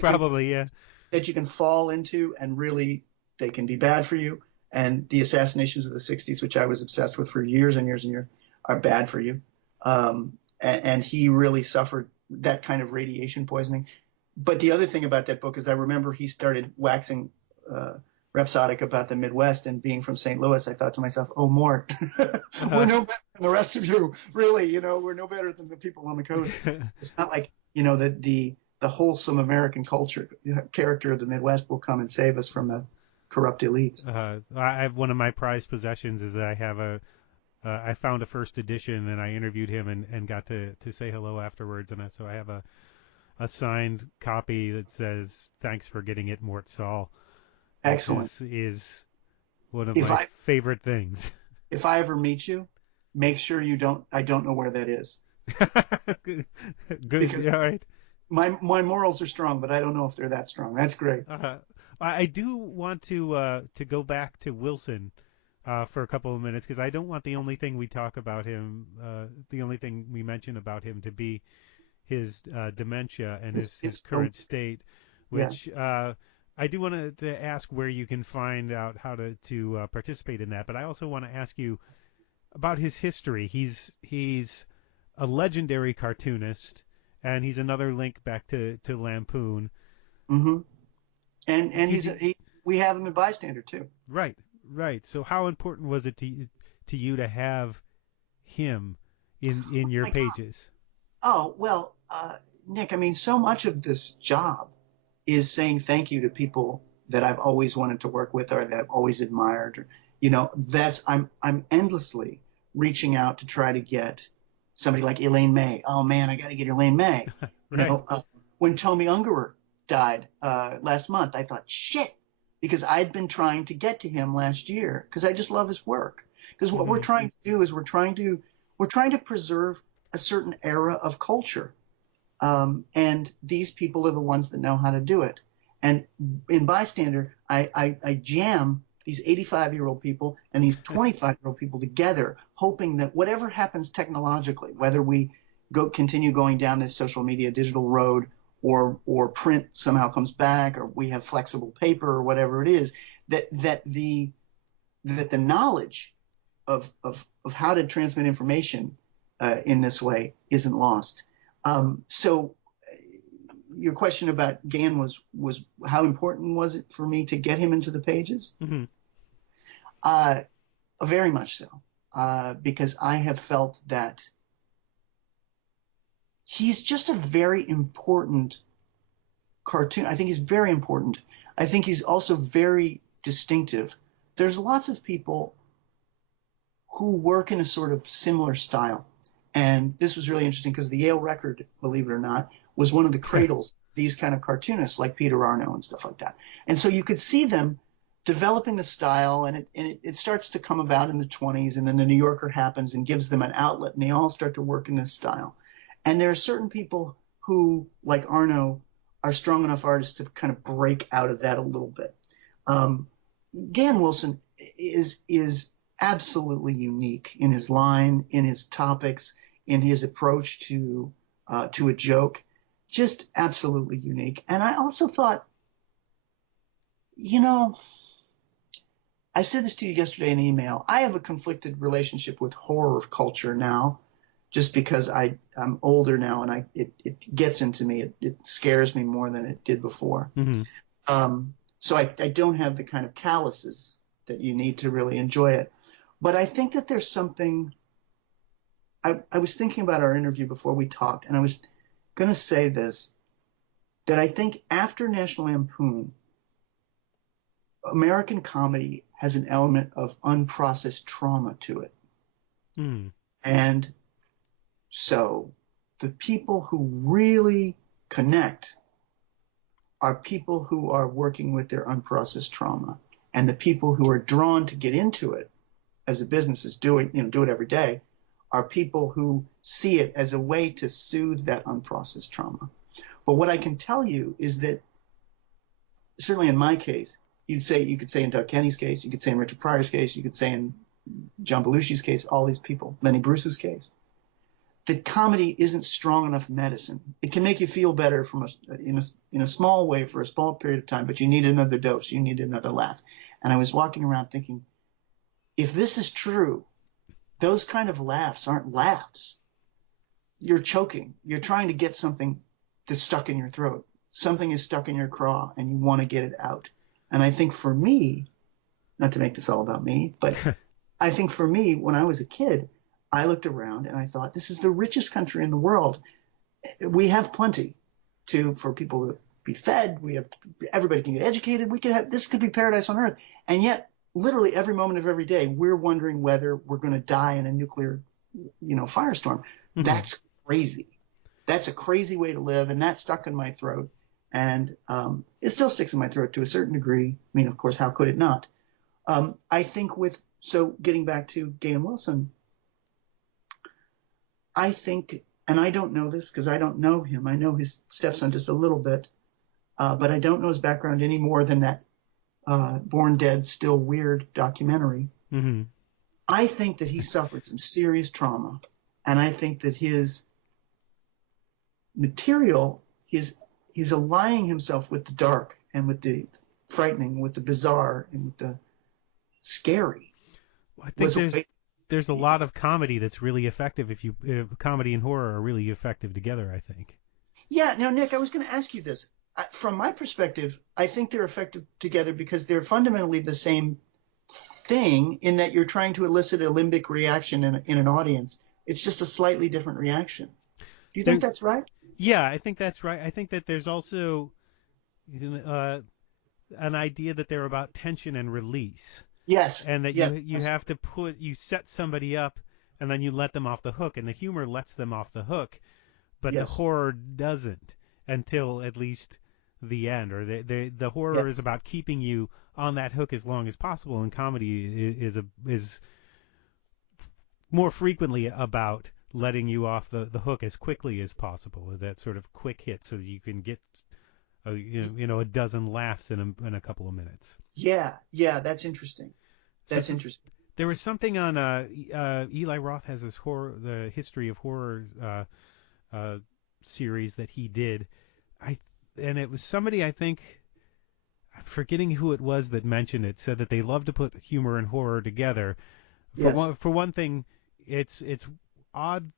Probably, yeah. That you can fall into, and really they can be bad for you. And the assassinations of the 60s, which I was obsessed with for years and years and years, are bad for you. And he really suffered that kind of radiation poisoning. But the other thing about that book is I remember he started waxing rhapsodic about the Midwest, and being from St. Louis, I thought to myself, oh, Mort, we're no better than the rest of you. Really, we're no better than the people on the coast. It's not like, the wholesome American character of the Midwest will come and save us from the corrupt elites. I have one of my prized possessions is that I have I found a first edition, and I interviewed him and got to say hello afterwards, and so I have a signed copy that says thanks for getting it, Mort Sahl. Excellent. This is one of my favorite things. If I ever meet you, make sure I don't know where that is. Good. Because all right. My morals are strong, but I don't know if they're that strong. That's great. I do want to go back to Wilson for a couple of minutes, because I don't want the only thing we talk about him, the only thing we mention about him, to be his dementia and his current state, which I do want to ask where you can find out how to participate in that. But I also want to ask you about his history. He's a legendary cartoonist, and he's another link back to Lampoon. Mm-hmm. And we have him in Bystander too. Right. So how important was it to you to have him in your pages? Oh, well, Nick, I mean, so much of this job is saying thank you to people that I've always wanted to work with or that I've always admired. I'm endlessly reaching out to try to get somebody like Elaine May. Oh man, I got to get Elaine May. Right. When Tommy Ungerer died last month, I thought, shit, because I'd been trying to get to him last year because I just love his work. Because what we're trying to do is we're trying to preserve a certain era of culture, and these people are the ones that know how to do it. And in Bystander, I jam these 85-year-old people and these 25-year-old people together, hoping that whatever happens technologically, whether we continue going down this social media digital road, or print somehow comes back, or we have flexible paper, or whatever it is, that the knowledge of how to transmit information in this way isn't lost. So your question about Gan was how important was it for me to get him into the pages? Mm-hmm. Very much so, because I have felt that he's just a very important cartoon. I think he's very important. I think he's also very distinctive. There's lots of people who work in a sort of similar style. And this was really interesting because the Yale Record, believe it or not, was one of the cradles, these kind of cartoonists like Peter Arno and stuff like that. And so you could see them developing the style, and it starts to come about in the 1920s, and then the New Yorker happens and gives them an outlet, and they all start to work in this style. And there are certain people who, like Arno, are strong enough artists to kind of break out of that a little bit. Gan Wilson is absolutely unique in his line, in his topics, in his approach to a joke. just absolutely unique. And I also thought, I said this to you yesterday in email. I have a conflicted relationship with horror culture now, just because I'm older now and it gets into me. It scares me more than it did before. Mm-hmm. So I don't have the kind of calluses that you need to really enjoy it. But I think that there's something. I was thinking about our interview before we talked, and I was going to say this, that I think after National Lampoon, American comedy has an element of unprocessed trauma to it. Mm. And so the people who really connect are people who are working with their unprocessed trauma. And the people who are drawn to get into it as a business is do it every day, are people who see it as a way to soothe that unprocessed trauma. But what I can tell you is that, certainly in my case, you could say in Doug Kenny's case, you could say in Richard Pryor's case, you could say in John Belushi's case, all these people, Lenny Bruce's case, that comedy isn't strong enough medicine. It can make you feel better in a small way for a small period of time, but you need another dose. You need another laugh. And I was walking around thinking, if this is true, those kind of laughs aren't laughs. You're choking. You're trying to get something that's stuck in your throat. Something is stuck in your craw and you want to get it out. And I think for me, not to make this all about me, but I think for me, when I was a kid, I looked around and I thought, this is the richest country in the world. We have plenty for people to be fed. Everybody can get educated. This could be paradise on earth. And yet, literally every moment of every day, we're wondering whether we're going to die in a nuclear, firestorm. Mm-hmm. That's crazy. That's a crazy way to live, and that stuck in my throat. And it still sticks in my throat to a certain degree. I mean, of course, how could it not? I think getting back to Gay Wilson, I think, and I don't know this because I don't know him. I know his stepson just a little bit, but I don't know his background any more than that Born Dead, Still Weird documentary. Mm-hmm. I think that he suffered some serious trauma, and I think that his material, he's aligning himself with the dark and with the frightening, with the bizarre and with the scary. Well, I think there's a lot of comedy that's really effective if comedy and horror are really effective together, I think. Yeah. Now, Nick, I was going to ask you this. From my perspective, I think they're effective together because they're fundamentally the same thing in that you're trying to elicit a limbic reaction in an audience. It's just a slightly different reaction. Do you think that's right? Yeah, I think that's right. I think that there's also an idea that they're about tension and release. Yes. And that you have to you set somebody up and then you let them off the hook, and the humor lets them off the hook, but the horror doesn't until at least the end, or the horror is about keeping you on that hook as long as possible, and comedy is more frequently about letting you off the hook as quickly as possible, that sort of quick hit, so that you can get a dozen laughs in a couple of minutes. Yeah, that's interesting. That's interesting. There was something on Eli Roth has this the history of horror series that he did. And it was somebody, I think, I'm forgetting who it was that mentioned it, said that they love to put humor and horror together. For one thing, it's odd.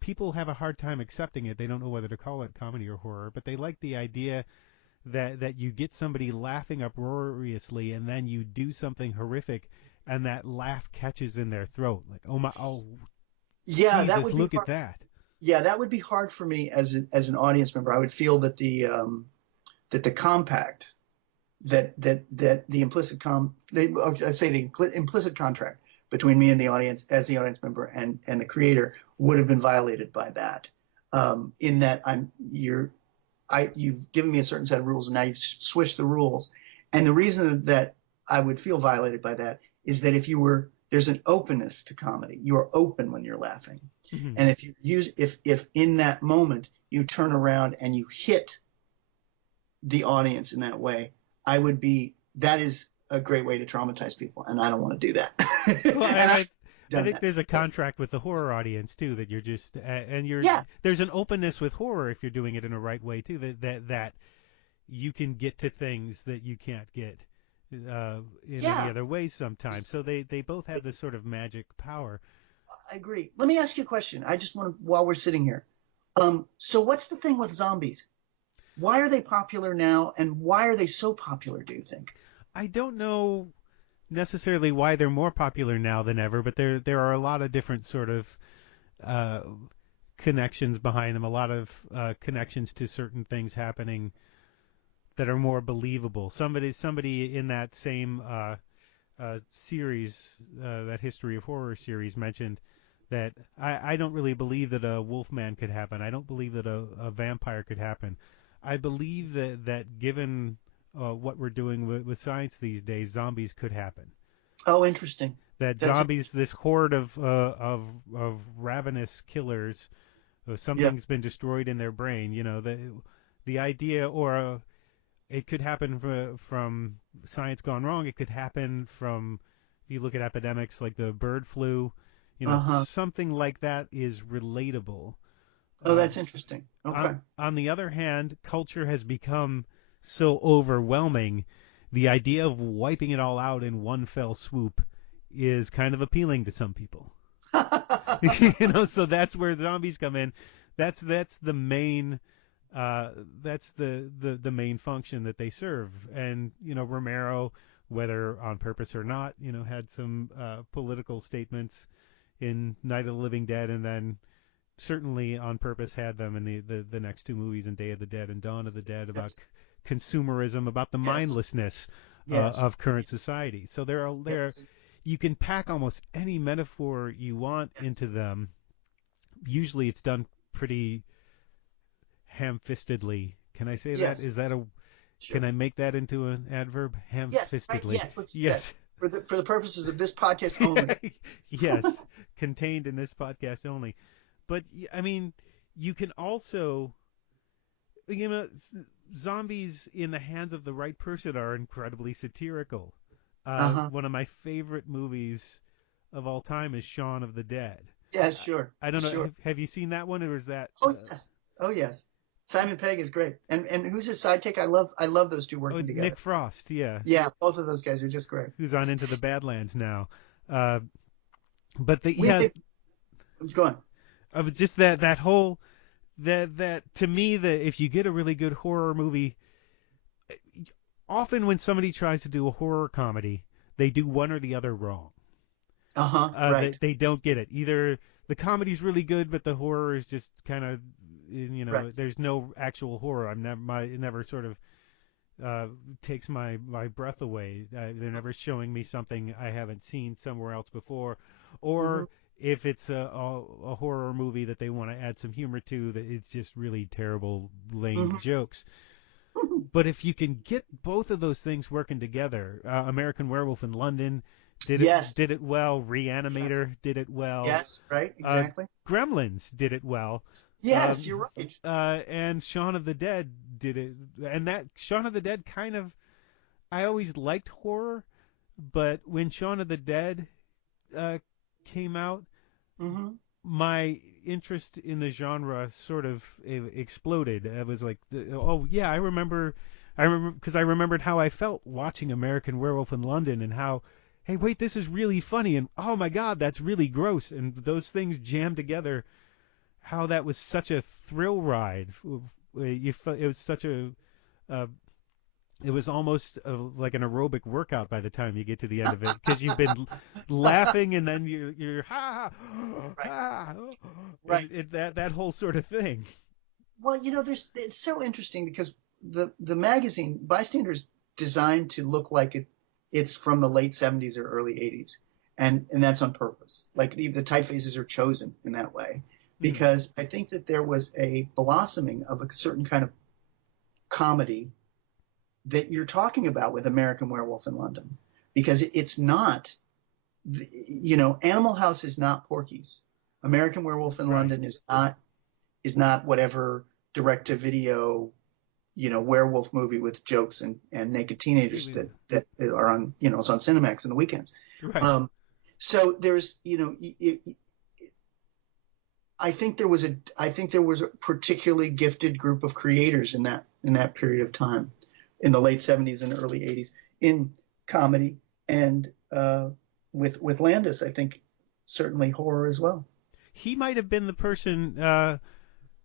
People have a hard time accepting it. They don't know whether to call it comedy or horror, but they like the idea that you get somebody laughing uproariously and then you do something horrific and that laugh catches in their throat. Like, yeah, Jesus, look at that. Yeah, that would be hard for me as an audience member. I would feel that the compact, that the implicit the implicit contract between me and the audience as the audience member and the creator would have been violated by that. In that you've given me a certain set of rules and now you've switched the rules. And the reason that I would feel violated by that is that there's an openness to comedy. You're open when you're laughing. Mm-hmm. And if in that moment you turn around and you hit the audience in that way, that is a great way to traumatize people, and I don't want to do that. Well, I done think that. there's a contract with the horror audience too that you're just and you're Yeah. there's an openness with horror if you're doing it in a right way too that you can get to things that you can't get in any Yeah, other ways sometimes. So they both have this sort of magic power. I agree. Let me ask you a question. I just want to, while we're sitting here. So what's the thing with zombies? Why are they popular now, and why are they so popular, do you think? I don't know necessarily why they're more popular now than ever, but there are a lot of different sort of uh, connections behind them, a lot of connections to certain things happening that are more believable. Somebody in that same series, that History of Horror series, mentioned that I don't really believe that a wolfman could happen. I don't believe that a vampire could happen. I believe that given what we're doing with science these days, zombies could happen. Oh, interesting. That That's zombies, this horde of ravenous killers, yeah. something's been destroyed in their brain. You know, the idea, or it could happen from science gone wrong. It could happen from, if you look at epidemics like the bird flu, Uh-huh. something like that is relatable. Oh, Uh, that's interesting. Okay. on the other hand, culture has become so overwhelming. The idea of wiping it all out in one fell swoop is kind of appealing to some people. So that's where zombies come in. That's the main that's the main function that they serve. And Romero, whether on purpose or not, had some political statements in Night of the Living Dead, and then certainly on purpose had them in the next two movies, in Day of the Dead and Dawn of the Dead, about Yes. consumerism, about the Yes. mindlessness Yes. of current society. So Yes. you can pack almost any metaphor you want Yes. into them. Usually it's done pretty ham-fistedly. Can I say that? Yes. Is that a Sure. Can I make that into an adverb? Yes. Right. Ham-fistedly. Yes. Let's. Yes. Yes. For the purposes of this podcast only. Yes. Contained in this podcast only. But I mean, you can also, you know, zombies in the hands of the right person are incredibly satirical. Uh-huh. One of my favorite movies of all time is Shaun of the Dead. Yes. Sure. I don't know. Sure. Have you seen that one, or is that? Oh yes. Oh yes. Simon Pegg is great. And who's his sidekick? I love those two Oh, working together. Nick Frost. Yeah, Yeah, both of those guys are just great. who's on Into the Badlands now. Uh, but the We yeah, go on. just that whole that to me, if you get a really good horror movie, often when somebody tries to do a horror comedy, they do one or the other wrong. Uh-huh. They, Right. they don't get it. Either the comedy's really good, but the horror is just kind of, Right. there's no actual horror. It never sort of takes my breath away. They're never showing me something I haven't seen somewhere else before, Mm-hmm. or if it's a horror movie that they want to add some humor to, that it's just really terrible, lame Mm-hmm. jokes. But if you can get both of those things working together, American Werewolf in London Yes. did it well. Yes. Reanimator did it well. Yes. Right. Uh, Exactly. Gremlins did it well. Yes, you're right. And Shaun of the Dead did it. And that Shaun of the Dead kind of, I always liked horror, but when Shaun of the Dead uh, came out, Mm-hmm. my interest in the genre sort of exploded. I was like, oh yeah, I remember because I remembered how I felt watching American Werewolf in London, and how, hey, wait, this is really funny, and oh my God, that's really gross, and those things jammed together. How that was such a thrill ride. It was such uh, it was almost like an aerobic workout by the time you get to the end of it, because you've been laughing, and then you're ha ha Right. ha, Right. that whole sort of thing. Well, it's so interesting because the magazine Bystander is designed to look like it's from the late 70s or early 80s, and that's on purpose. Like the typefaces are chosen in that way because I think that there was a blossoming of a certain kind of comedy that you're talking about with American Werewolf in London, because it's not, Animal House is not Porky's. American Werewolf in Right. London is not whatever direct-to-video, werewolf movie with jokes and naked teenagers that are on, it's on Cinemax in the weekends. Right. Um, So there's, I think there was a particularly gifted group of creators in that period of time, in the late 70s and early 80s, in comedy, and with Landis, I think certainly horror as well. He might have been the person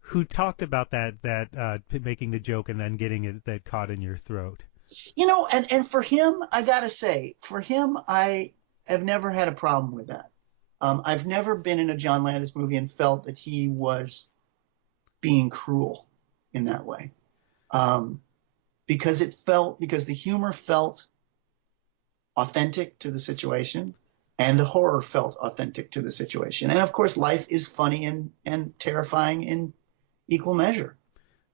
who talked about that making the joke and then getting it that caught in your throat. And for him, I gotta say, for him, I have never had a problem with that. I've never been in a John Landis movie and felt that he was being cruel in that way, because the humor felt authentic to the situation, and the horror felt authentic to the situation. And of course, life is funny and terrifying in equal measure.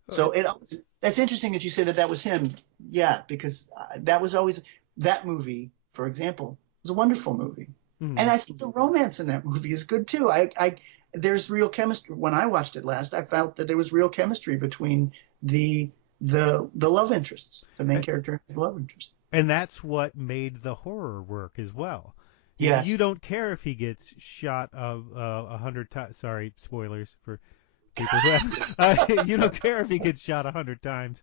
So that's interesting that you say that was him. Yeah, because that was always that movie, for example, was a wonderful movie. And I think the romance in that movie is good too. There's real chemistry. When I watched it last, I felt that there was real chemistry between the love interests, the main character and the love interest. And that's what made the horror work as well. Yes. You don't care if he gets shot 100 times. Sorry, spoilers for people who have. You don't care if he gets shot 100 times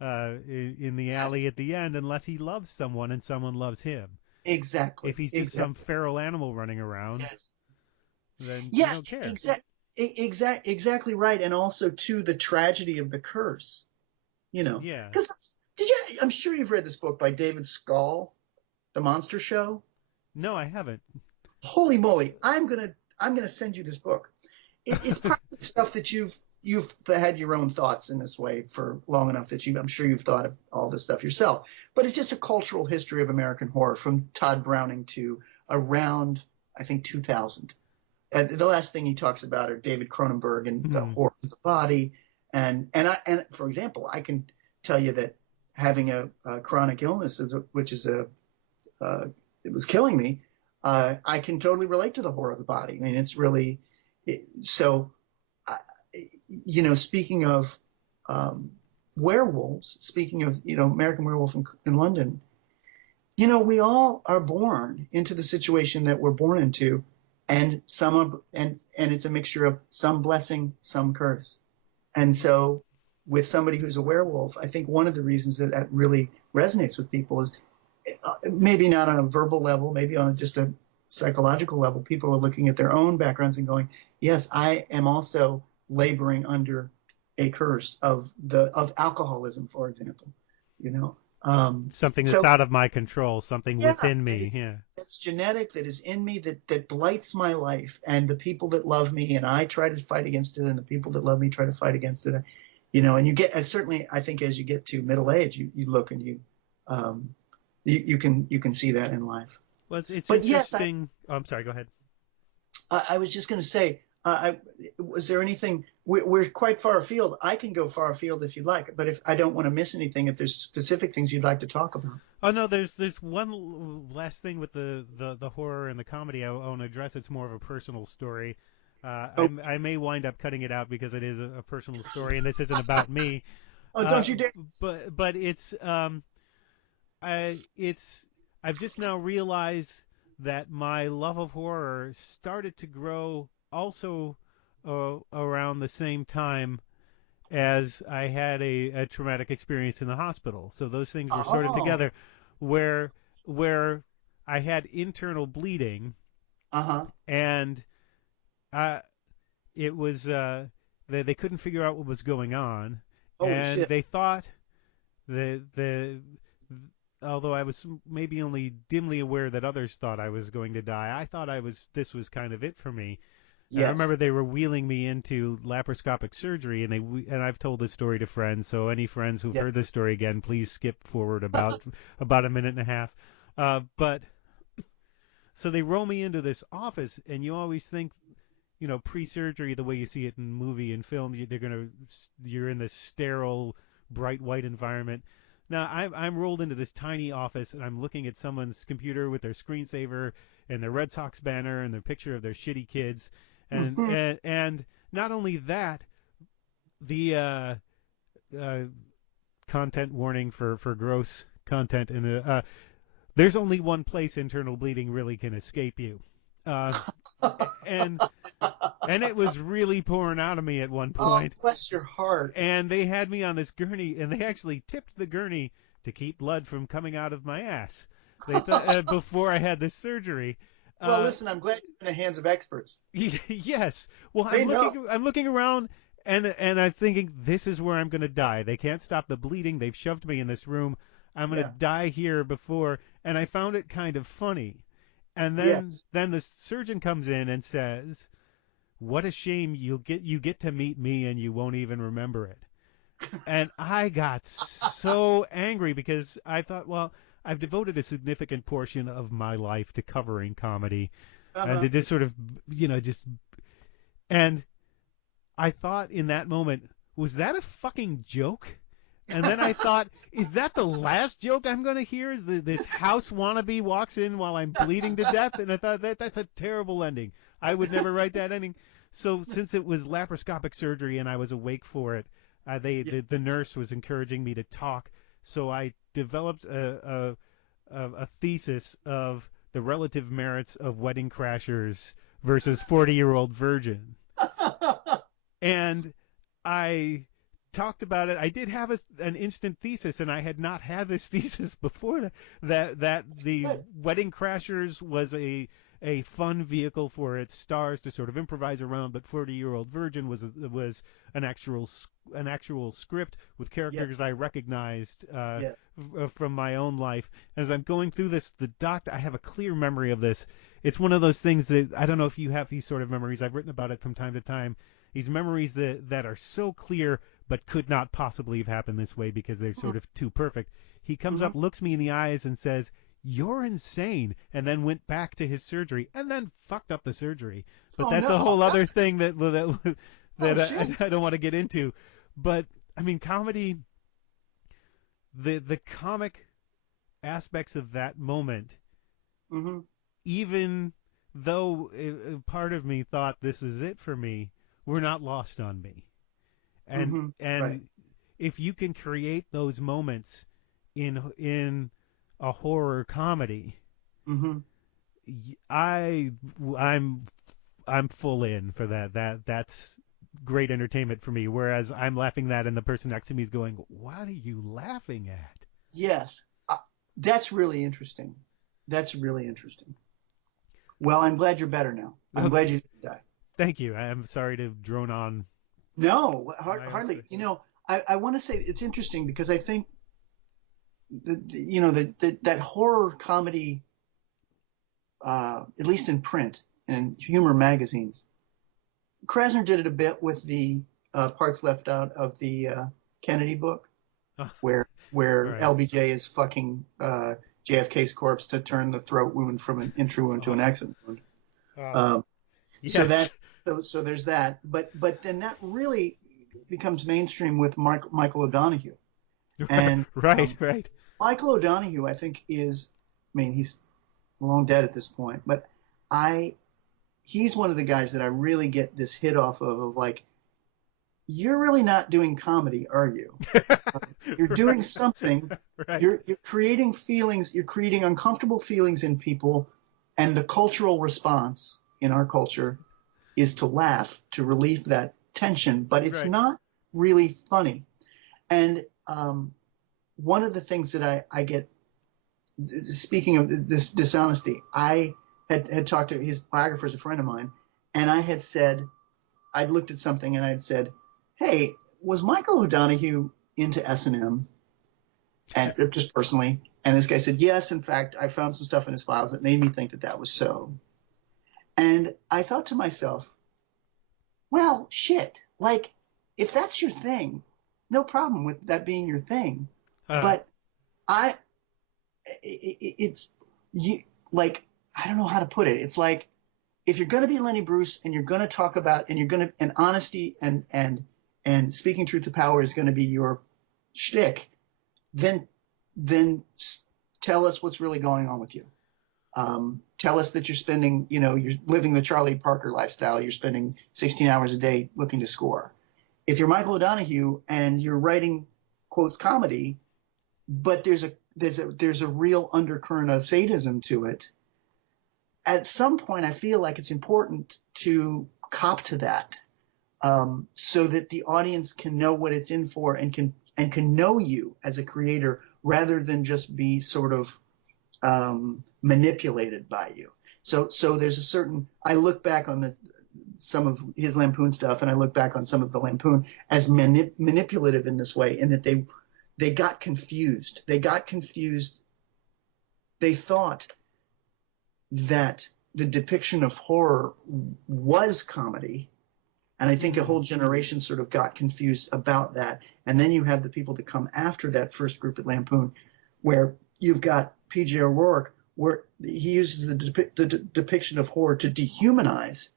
in the alley at the end, unless he loves someone and someone loves him. Exactly. If he's just some feral animal running around, then you don't care. Exactly right. And also, too, the tragedy of the curse. Yeah. Because I'm sure you've read this book by David Scull, The Monster Show. No, I haven't. Holy moly! I'm gonna send you this book. It's probably stuff that you've had your own thoughts in this way for long enough that I'm sure you've thought of all this stuff yourself. But it's just a cultural history of American horror from Todd Browning to around, I think, 2000. The last thing he talks about are David Cronenberg and the horror of the body. And for example, I can tell you that having a chronic illness, which is it was killing me, I can totally relate to the horror of the body. I mean, it's really so. Speaking of werewolves, speaking of American Werewolf in London, we all are born into the situation that we're born into, and and it's a mixture of some blessing, some curse. And so, with somebody who's a werewolf, I think one of the reasons that really resonates with people is maybe not on a verbal level, maybe on just a psychological level. People are looking at their own backgrounds and going, "Yes, I am also laboring under a curse of alcoholism, for example." Something that's out of my control, something within me. That's genetic, that is in me, that blights my life, and the people that love me, and I try to fight against it, and the people that love me try to fight against it. And you get, certainly, I think, as you get to middle age, you look and you can see that in life. Well, it's interesting. I'm sorry. Go ahead. I was just going to say, was there anything? We're quite far afield. I can go far afield if you'd like, but if I don't want to miss anything, if there's specific things you'd like to talk about. Oh no, there's one last thing with the horror and the comedy I want to address. It's more of a personal story. I may wind up cutting it out because it is a personal story, and this isn't about me. Oh, don't you dare! But it's I've just now realized that my love of horror started to grow also around the same time as I had a traumatic experience in the hospital. So those things were sort of together, where I had internal bleeding, and it was they couldn't figure out what was going on, and they thought although I was maybe only dimly aware that others thought I was going to die, I thought this was kind of it for me. Yes. I remember they were wheeling me into laparoscopic surgery, and I've told this story to friends. So any friends who've heard this story again, please skip forward about a minute and a half. But so they roll me into this office, and you always think, pre-surgery, the way you see it in movie and film, you're in this sterile, bright white environment. Now I'm rolled into this tiny office, and I'm looking at someone's computer with their screensaver and their Red Sox banner and their picture of their shitty kids. And not only that, the content warning for gross content, and there's only one place internal bleeding really can escape you, and it was really pouring out of me at one Oh, point. bless your heart. And they had me on this gurney, and they actually tipped the gurney to keep blood from coming out of my ass. They thought before I had this surgery. Well, listen, I'm glad you're in the hands of experts. Yes. Well, They know. I'm looking around, and I'm thinking, this is where I'm going to die. They can't stop the bleeding. They've shoved me in this room. I'm going to die here before. And I found it kind of funny. And then the surgeon comes in and says, "What a shame you get to meet me and you won't even remember it." And I got so angry because I thought, well, I've devoted a significant portion of my life to covering comedy, and to just sort of, and I thought in that moment, was that a fucking joke? And then I thought, is that the last joke I'm going to hear? Is this house wannabe walks in while I'm bleeding to death? And I thought that's a terrible ending. I would never write that ending. So since it was laparoscopic surgery and I was awake for it, the nurse was encouraging me to talk. So I developed a thesis of the relative merits of Wedding Crashers versus 40-Year-Old Virgin. And I talked about it. I did have an instant thesis, and I had not had this thesis before that the Wedding Crashers was a fun vehicle for its stars to sort of improvise around, but 40-Year-Old Virgin was an actual script with characters I recognized from my own life. As I'm going through this, I have a clear memory of this. It's one of those things that I don't know if you have these sort of memories. I've written about it from time to time. These memories that are so clear but could not possibly have happened this way because they're sort of too perfect. He comes up, looks me in the eyes, and says, "You're insane," and then went back to his surgery and then fucked up the surgery. But that's a whole other thing that I don't want to get into. But I mean, comedy, the comic aspects of that moment, even though part of me thought this is it for me, were not lost on me. And if you can create those moments in a horror comedy, I'm full in for that. That's great entertainment for me. Whereas I'm laughing at, and the person next to me is going, "What are you laughing at?" Yes, that's really interesting. That's really interesting. Well, I'm glad you're better now. I'm glad you didn't die. Thank you. I'm sorry to drone on. No, hardly. I want to say it's interesting because I think that horror comedy, at least in print and humor magazines, Krasner did it a bit with the parts left out of the Kennedy book, where LBJ is fucking JFK's corpse to turn the throat wound from an entry wound to an exit wound. Yes. So there's that, but then that really becomes mainstream with Michael O'Donoghue, and right. Michael O'Donoghue, I think, he's long dead at this point, but he's one of the guys that I really get this hit off of like, you're really not doing comedy, are you? You're doing something. Right. You're creating feelings. You're creating uncomfortable feelings in people, and the cultural response in our culture is to laugh, to relieve that tension, but it's not really funny. And one of the things that I get, speaking of this dishonesty, I had talked to his biographer, a friend of mine, and I had said, I'd looked at something and I'd said, "Hey, was Michael O'Donoghue into S&M?" And just personally. And this guy said, "Yes, in fact, I found some stuff in his files that made me think that was so." And I thought to myself, well, shit, like, if that's your thing, no problem with that being your thing. But I don't know how to put it. It's like, if you're going to be Lenny Bruce and you're going to talk about, and honesty and speaking truth to power is going to be your shtick, then tell us what's really going on with you. Tell us that you're spending, you're living the Charlie Parker lifestyle. You're spending 16 hours a day looking to score. If you're Michael O'Donoghue and you're writing quotes comedy, but there's a real undercurrent of sadism to it, at some point, I feel like it's important to cop to that, so that the audience can know what it's in for and can know you as a creator rather than just be sort of manipulated by you. So there's a certain. I look back on some of his Lampoon stuff, and I look back on some of the Lampoon as manipulative in this way, in that they got confused. They got confused. They thought that the depiction of horror was comedy, and I think a whole generation sort of got confused about that. And then you have the people that come after that first group at Lampoon, where you've got P.J. O'Rourke, where he uses the depiction of horror to dehumanize.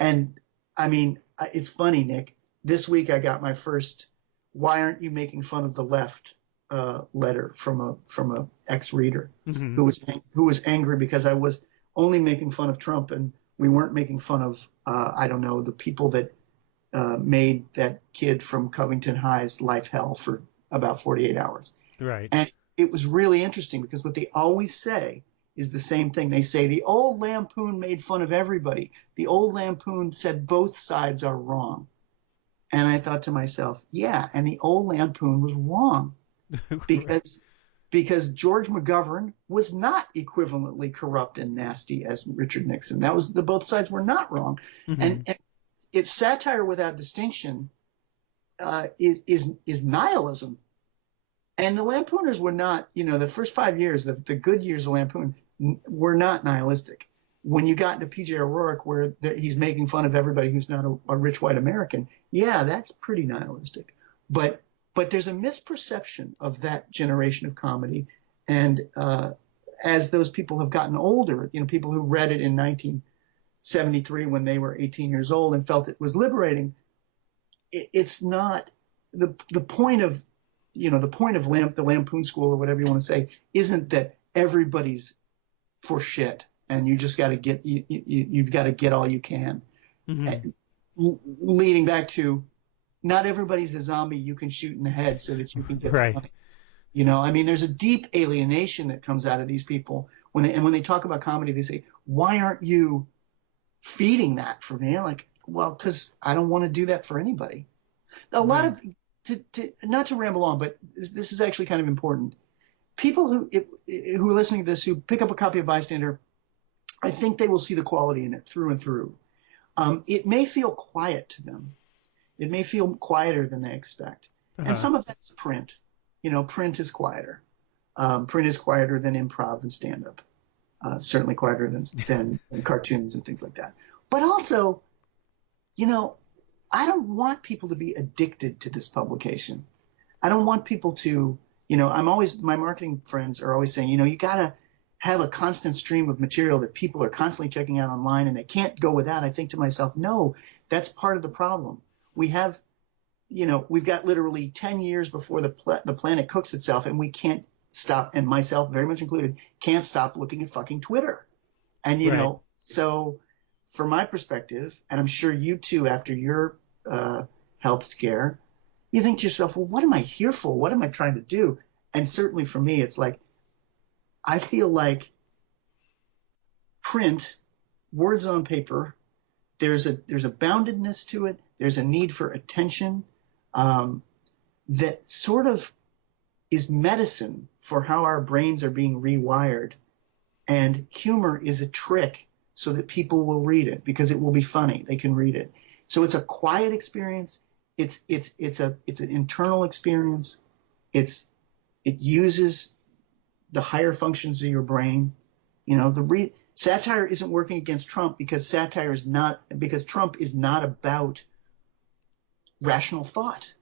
And I mean, it's funny, Nick. This week I got my first "Why aren't you making fun of the left?" Letter from a ex-reader who was angry because I was only making fun of Trump and we weren't making fun of I don't know, the people that made that kid from Covington High's life hell for about 48 hours. Right. And it was really interesting because what they always say is the same thing. They say the old Lampoon made fun of everybody. The old Lampoon said both sides are wrong. And I thought to myself, yeah, and the old Lampoon was wrong. Because George McGovern was not equivalently corrupt and nasty as Richard Nixon. That was both sides were not wrong. And it's satire without distinction is nihilism. And the Lampooners were not, the first 5 years, the good years of Lampoon were not nihilistic. When you got into P.J. O'Rourke, where he's making fun of everybody who's not a rich white American, yeah, that's pretty nihilistic. But there's a misperception of that generation of comedy. And as those people have gotten older, people who read it in 1973 when they were 18 years old and felt it was liberating, it's not the point of, the Lampoon School or whatever you want to say, isn't that everybody's for shit and you just got to get, you've got to get all you can. Leading back to, not everybody's a zombie you can shoot in the head so that you can get right. money. There's a deep alienation that comes out of these people when they talk about comedy. They say, "Why aren't you feeding that for me?" I'm like, well, because I don't want to do that for anybody. A lot of not to ramble on, but this is actually kind of important. People who are listening to this, who pick up a copy of Bystander, I think they will see the quality in it through and through. It may feel quiet to them. It may feel quieter than they expect. And some of that is print. Print is quieter. Print is quieter than improv and stand-up. Certainly quieter than cartoons and things like that. But also, I don't want people to be addicted to this publication. I don't want people to, my marketing friends are always saying, you got to have a constant stream of material that people are constantly checking out online and they can't go without. I think to myself, no, that's part of the problem. We have, we've got literally 10 years before the planet cooks itself, and we can't stop, and myself very much included, can't stop looking at fucking Twitter. And, so from my perspective, and I'm sure you too, after your health scare, you think to yourself, well, what am I here for? What am I trying to do? And certainly for me, it's like, I feel like print, words on paper, there's a boundedness to it. There's a need for attention that sort of is medicine for how our brains are being rewired. And humor is a trick so that people will read it because it will be funny. They can read it. So it's a quiet experience. It's an internal experience. It uses the higher functions of your brain. Satire isn't working against Trump because Trump is not about rational thought.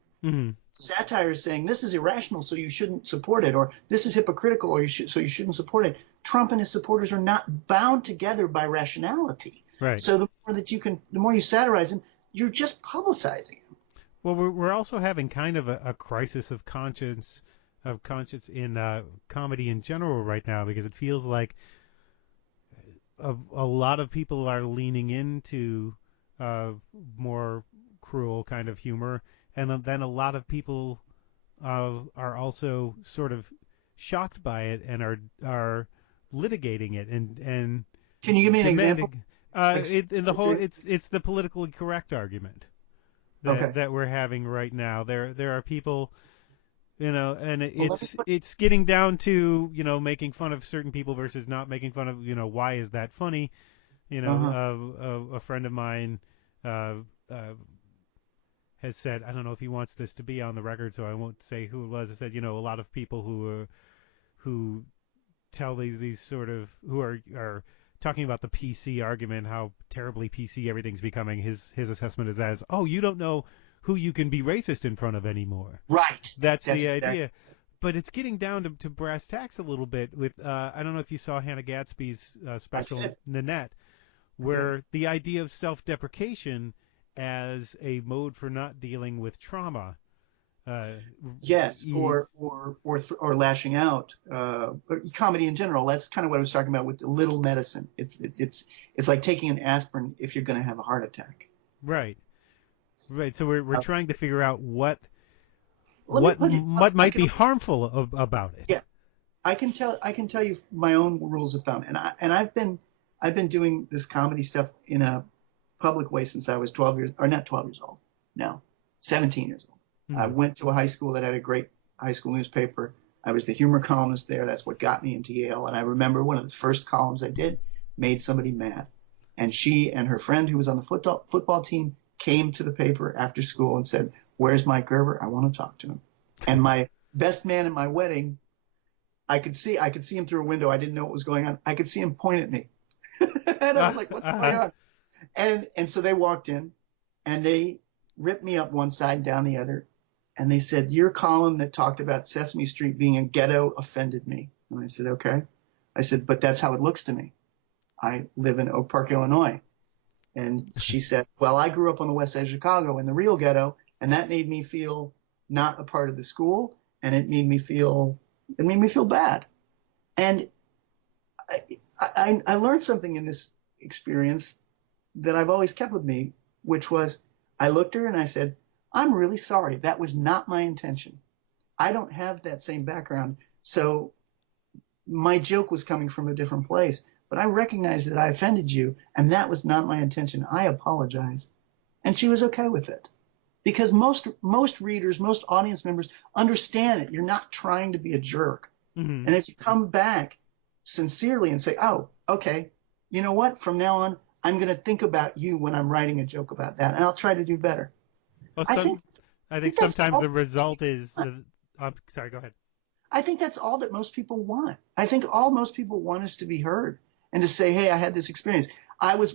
Satire is saying this is irrational, so you shouldn't support it, or this is hypocritical, so you shouldn't support it. Trump and his supporters are not bound together by rationality. Right. So the more you satirize him, you're just publicizing him. Well, we're also having kind of a crisis of conscience in comedy in general right now, because it feels like a lot of people are leaning into more cruel kind of humor, and then a lot of people are also sort of shocked by it and are litigating it, and Can you give me an example? demanding. Ex- In the is whole, there- it's the politically correct argument Okay. that we're having right now. There are people, and Well, let me put. it's getting down to making fun of certain people versus not making fun of why is that funny. Uh-huh. A friend of mine uh, uh, has said, I don't know if he wants this to be on the record, so I won't say who it was. I said, a lot of people who tell these sort of who are talking about the PC argument, how terribly PC everything's becoming. His assessment is as, oh, you don't know who you can be racist in front of anymore. Right. That's That's the exactly. idea. But it's getting down to brass tacks a little bit with I don't know if you saw Hannah Gadsby's I special did. Nanette, I did. where the idea of self-deprecation as a mode for not dealing with trauma. Uh, Yes, e- or lashing out, or comedy in general. That's kind of what I was talking about with the little medicine. It's like taking an aspirin if you're going to have a heart attack. right, right. So we're So trying to figure out let me put it. what I might can be harmful about it. Yeah, I can tell you my own rules of thumb, and I've been doing this comedy stuff in a public way since I was 12 years, or not 12 years old, no, 17 years old. I Hmm. went to a high school that had a great high school newspaper. I was the humor columnist there. That's what got me into Yale. And I remember one of the first columns I did made somebody mad. And she and her friend who was on the football team came to the paper after school and said, "Where's Mike Gerber? I want to talk to him." And my best man in my wedding, I could see him through a window. I didn't know what was going on. I could see him point at me. And I was like, "What's going on?" And so they walked in and they ripped me up one side and down the other. And they said, "Your column that talked about Sesame Street being a ghetto offended me." And I said, "Okay." I said, "But that's how it looks to me. I live in Oak Park, Illinois." And she said, "Well, I grew up on the west side of Chicago in the real ghetto, and that made me feel not a part of the school, and it made me feel bad." And I learned something in this experience that I've always kept with me, which was I looked at her and I said, "I'm really sorry. That was not my intention. I don't have that same background. So my joke was coming from a different place, but I recognize that I offended you, and that was not my intention. I apologize." And she was okay with it because most readers, most audience members understand that you're not trying to be a jerk. Hmm. And if you come back sincerely and say, "Oh, okay, you know what? From now on, I'm going to think about you when I'm writing a joke about that, and I'll try to do better." Well, I think I I think think that's sometimes all. the result is. I'm sorry. Go ahead. I think that's all that most people want. I think all most people want is to be heard and to say, "Hey, I had this experience."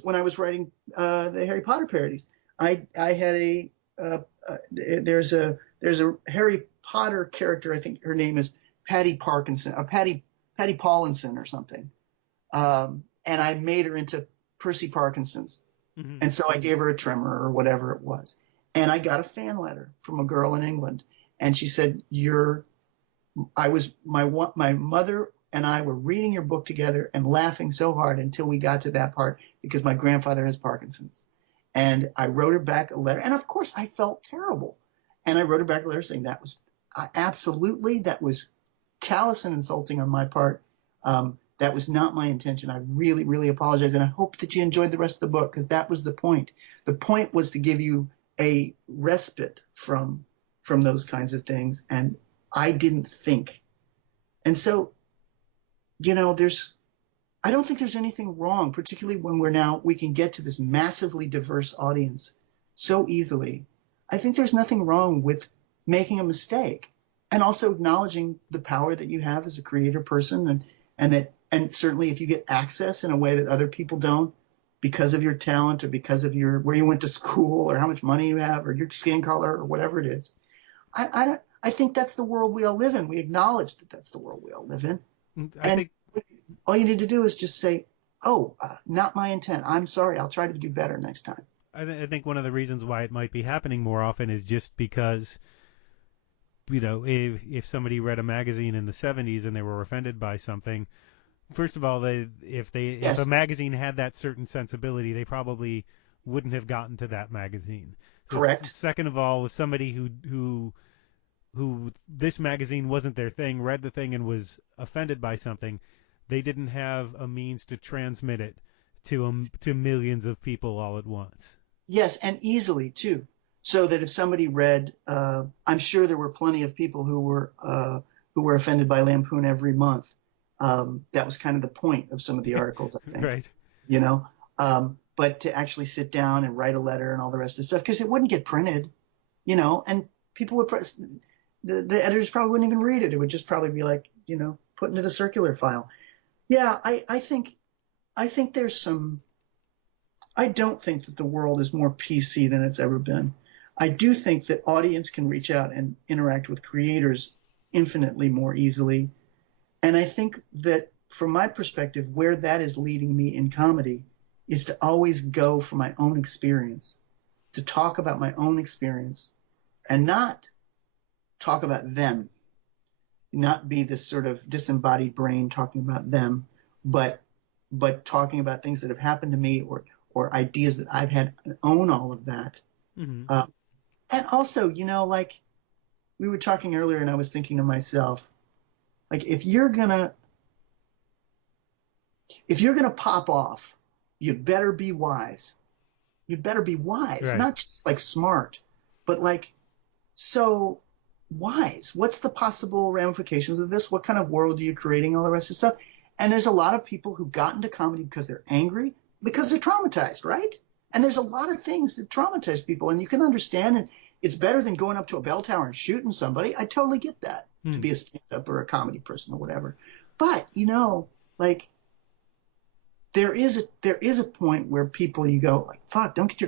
When I was writing the Harry Potter parodies. I had there's a Harry Potter character. I think her name is Patty Parkinson or Patty Paulinson or something. And I made her into Percy Parkinson's. Hmm. And so I gave her a tremor or whatever it was. And I got a fan letter from a girl in England, and she said, my mother and I were reading your book together and laughing so hard until we got to that part because my grandfather has Parkinson's." And I wrote her back a letter, and of course I felt terrible. And I wrote her back a letter saying that was callous and insulting on my part. That was not my intention. I really, really apologize, and I hope that you enjoyed the rest of the book because that was the point. The point was to give you a respite from those kinds of things, and I didn't think. And so, I don't think there's anything wrong, particularly when we can get to this massively diverse audience so easily. I think there's nothing wrong with making a mistake and also acknowledging the power that you have as a creative person, and certainly if you get access in a way that other people don't because of your talent or because of where you went to school or how much money you have or your skin color or whatever it is. I think that's the world we all live in. We acknowledge that that's the world we all live in. I And think all you need to do is just say, "Oh, not my intent. I'm sorry. I'll try to do better next time." I think one of the reasons why it might be happening more often is just because if somebody read a magazine in the 70s and they were offended by something, first of all, if a Yes, magazine had that certain sensibility, they probably wouldn't have gotten to that magazine. So correct. second of all, if somebody who this magazine wasn't their thing, read the thing and was offended by something, they didn't have a means to transmit it to millions of people all at once. Yes, and easily too. So that if somebody read, I'm sure there were plenty of people who were offended by Lampoon every month. That was kind of the point of some of the articles, I think. Right. You know, but to actually sit down and write a letter and all the rest of the stuff, because it wouldn't get printed, you know, and people would press, the editors probably wouldn't even read it. It would just probably be like, you know, put into the circular file. Yeah, I think there's some. I don't think that the world is more PC than it's ever been. I do think that audience can reach out and interact with creators infinitely more easily. And I think that from my perspective, where that is leading me in comedy is to always go for my own experience, to talk about my own experience and not talk about them, not be this sort of disembodied brain talking about them, but talking about things that have happened to me or ideas that I've had and own all of that. Mm-hmm. And also, you know, like we were talking earlier and I was thinking to myself, like if you're gonna pop off, you better be wise. You better be wise, Right. Not just like smart, but like so wise. What's the possible ramifications of this? What kind of world are you creating? All the rest of the stuff. And there's a lot of people who got into comedy because they're angry, because they're traumatized, right? And there's a lot of things that traumatize people, and you can understand, and it's better than going up to a bell tower and shooting somebody. I totally get that, to be a stand-up or a comedy person or whatever. But, you know, like, there is a point where people, you go, like, fuck, don't get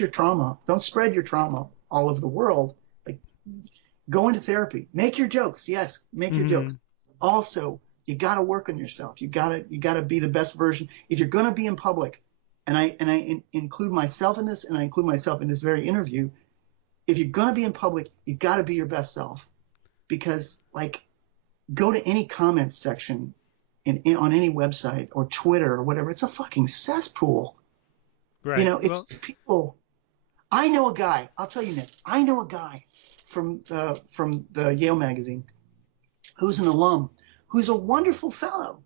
your trauma, don't spread your trauma all over the world. Like, go into therapy, make your jokes. Yes, make your jokes. Also, you got to work on yourself. You got to be the best version. If you're going to be in public, and I include myself in this, and I include myself in this very interview, if you're going to be in public, you got to be your best self. Because, like, go to any comments section on any website or Twitter or whatever. It's a fucking cesspool. Right. You know, it's people. I know a guy. I'll tell you, Nick. I know a guy from the Yale magazine who's an alum, who's a wonderful fellow,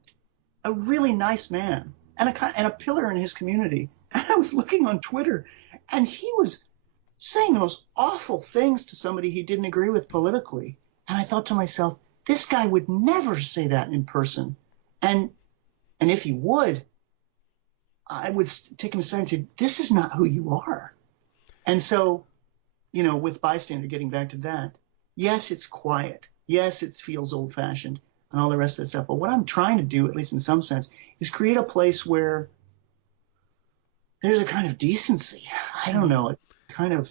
a really nice man, and a pillar in his community. And I was looking on Twitter, and he was saying the most awful things to somebody he didn't agree with politically. And I thought to myself, this guy would never say that in person. And if he would, I would take him aside and say, this is not who you are. And so, you know, with Bystander, getting back to that, yes, it's quiet. Yes, it feels old-fashioned and all the rest of that stuff. But what I'm trying to do, at least in some sense, is create a place where there's a kind of decency. I don't know, a kind of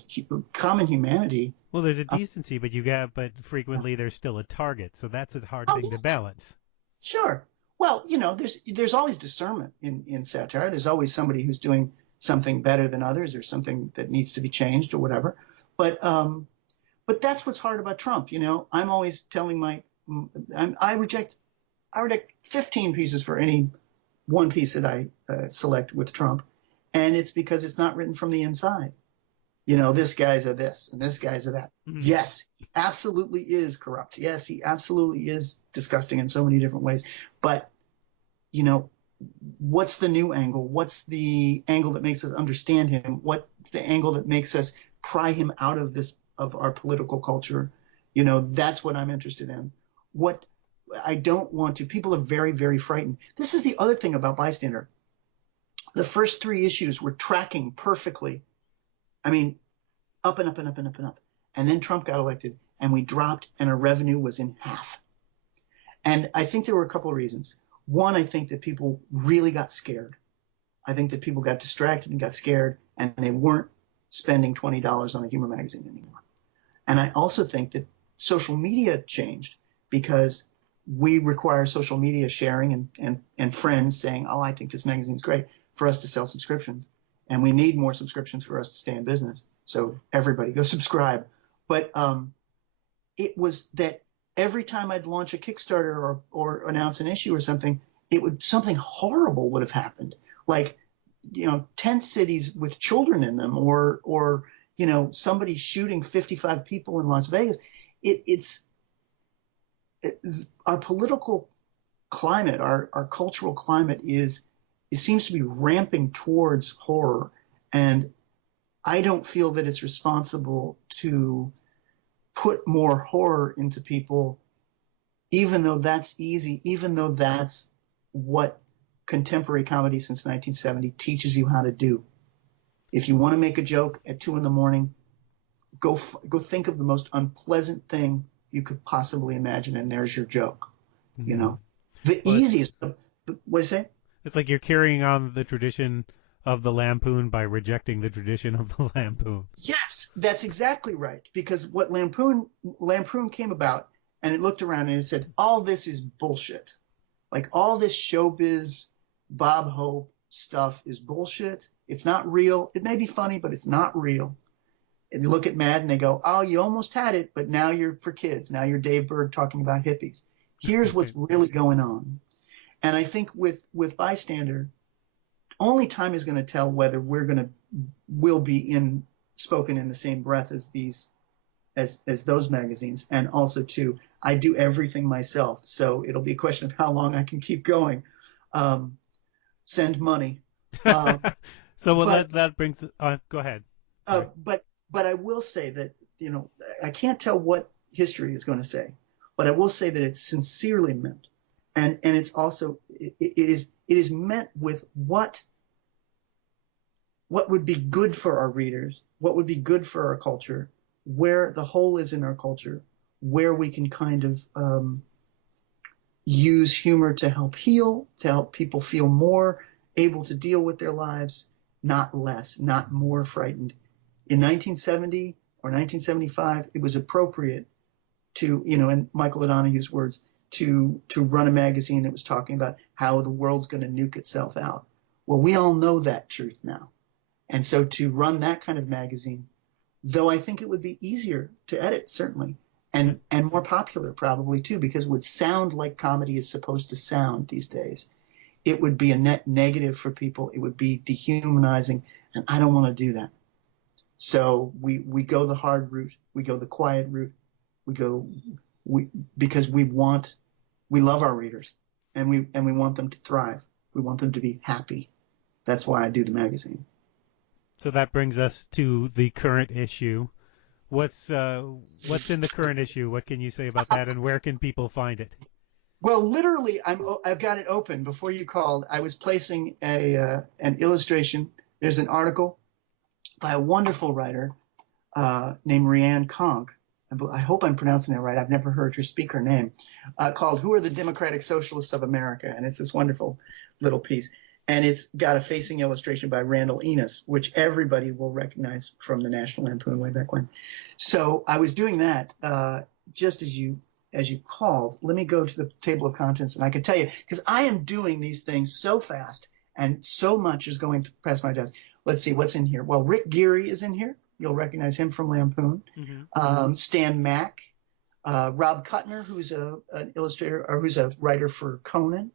common humanity. Well, there's a decency, but frequently there's still a target. So that's a hard thing to balance. Sure. Well, you know, there's always discernment in satire. There's always somebody who's doing something better than others or something that needs to be changed or whatever. But that's what's hard about Trump. You know, I'm always telling I reject 15 pieces for any one piece that I select with Trump. And it's because it's not written from the inside. You know, this guy's a this and this guy's a that. Mm-hmm. Yes, he absolutely is corrupt. Yes, he absolutely is disgusting in so many different ways. But, you know, what's the new angle? What's the angle that makes us understand him? What's the angle that makes us pry him out of our political culture? You know, that's what I'm interested in. What I don't want to, people are very, very frightened. This is the other thing about Bystander. The first 3 issues were tracking perfectly. I mean, up and up and up and up and up. And then Trump got elected and we dropped and our revenue was in half. And I think there were a couple of reasons. One, I think that people really got scared. I think that people got distracted and got scared and they weren't spending $20 on a humor magazine anymore. And I also think that social media changed because we require social media sharing and friends saying, oh, I think this magazine's great, for us to sell subscriptions. And we need more subscriptions for us to stay in business. So everybody go subscribe. But it was that every time I'd launch a Kickstarter or announce an issue or something, something horrible would have happened. Like, you know, tent cities with children in them or you know, somebody shooting 55 people in Las Vegas. Our political climate, our cultural climate is it seems to be ramping towards horror. And I don't feel that it's responsible to put more horror into people, even though that's easy, even though that's what contemporary comedy since 1970 teaches you how to do. If you want to make a joke at 2 in.the morning, go think of the most unpleasant thing you could possibly imagine, and there's your joke. You know, the easiest. What do you say? It's like you're carrying on the tradition of the Lampoon by rejecting the tradition of the Lampoon. Yes, that's exactly right. Because what Lampoon came about, and it looked around and it said, all this is bullshit. Like all this showbiz, Bob Hope stuff is bullshit. It's not real. It may be funny, but it's not real. And you look at MAD and they go, oh, you almost had it, but now you're for kids. Now you're Dave Berg talking about hippies. Here's what's really going on. And I think with Bystander, only time is going to tell whether we'll be spoken in the same breath as those magazines. And also too, I do everything myself, so it'll be a question of how long I can keep going. Send money. That brings. Go ahead. But I will say that, you know, I can't tell what history is going to say, but I will say that it's sincerely meant, and it's also it is meant with what would be good for our readers, what would be good for our culture, where the hole is in our culture, where we can kind of use humor to help heal, to help people feel more able to deal with their lives, not less, not more frightened. In 1970 or 1975, it was appropriate to, you know, in Michael O'Donoghue's words, to run a magazine that was talking about how the world's going to nuke itself out. Well, we all know that truth now. And so to run that kind of magazine, though I think it would be easier to edit, certainly, and more popular probably too, because it would sound like comedy is supposed to sound these days. It would be a net negative for people. It would be dehumanizing, and I don't want to do that. So we go the hard route. We go the quiet route. Because we love our readers, and we want them to thrive. We want them to be happy. That's why I do the magazine. So that brings us to the current issue. What's in the current issue? What can you say about that, and where can people find it? Well, literally, I've got it open. Before you called, I was placing an illustration. There's an article by a wonderful writer named Rhiannon Conk. I hope I'm pronouncing that right. I've never heard her speak her name. Called "Who Are the Democratic Socialists of America?" And it's this wonderful little piece. And it's got a facing illustration by Randall Enos, which everybody will recognize from the National Lampoon way back when. So I was doing that just as you called. Let me go to the table of contents, and I can tell you, because I am doing these things so fast, and so much is going past my desk. Let's see what's in here. Well, Rick Geary is in here. You'll recognize him from Lampoon. Mm-hmm. Stan Mack, Rob Kuttner, who's an illustrator or who's a writer for Conan.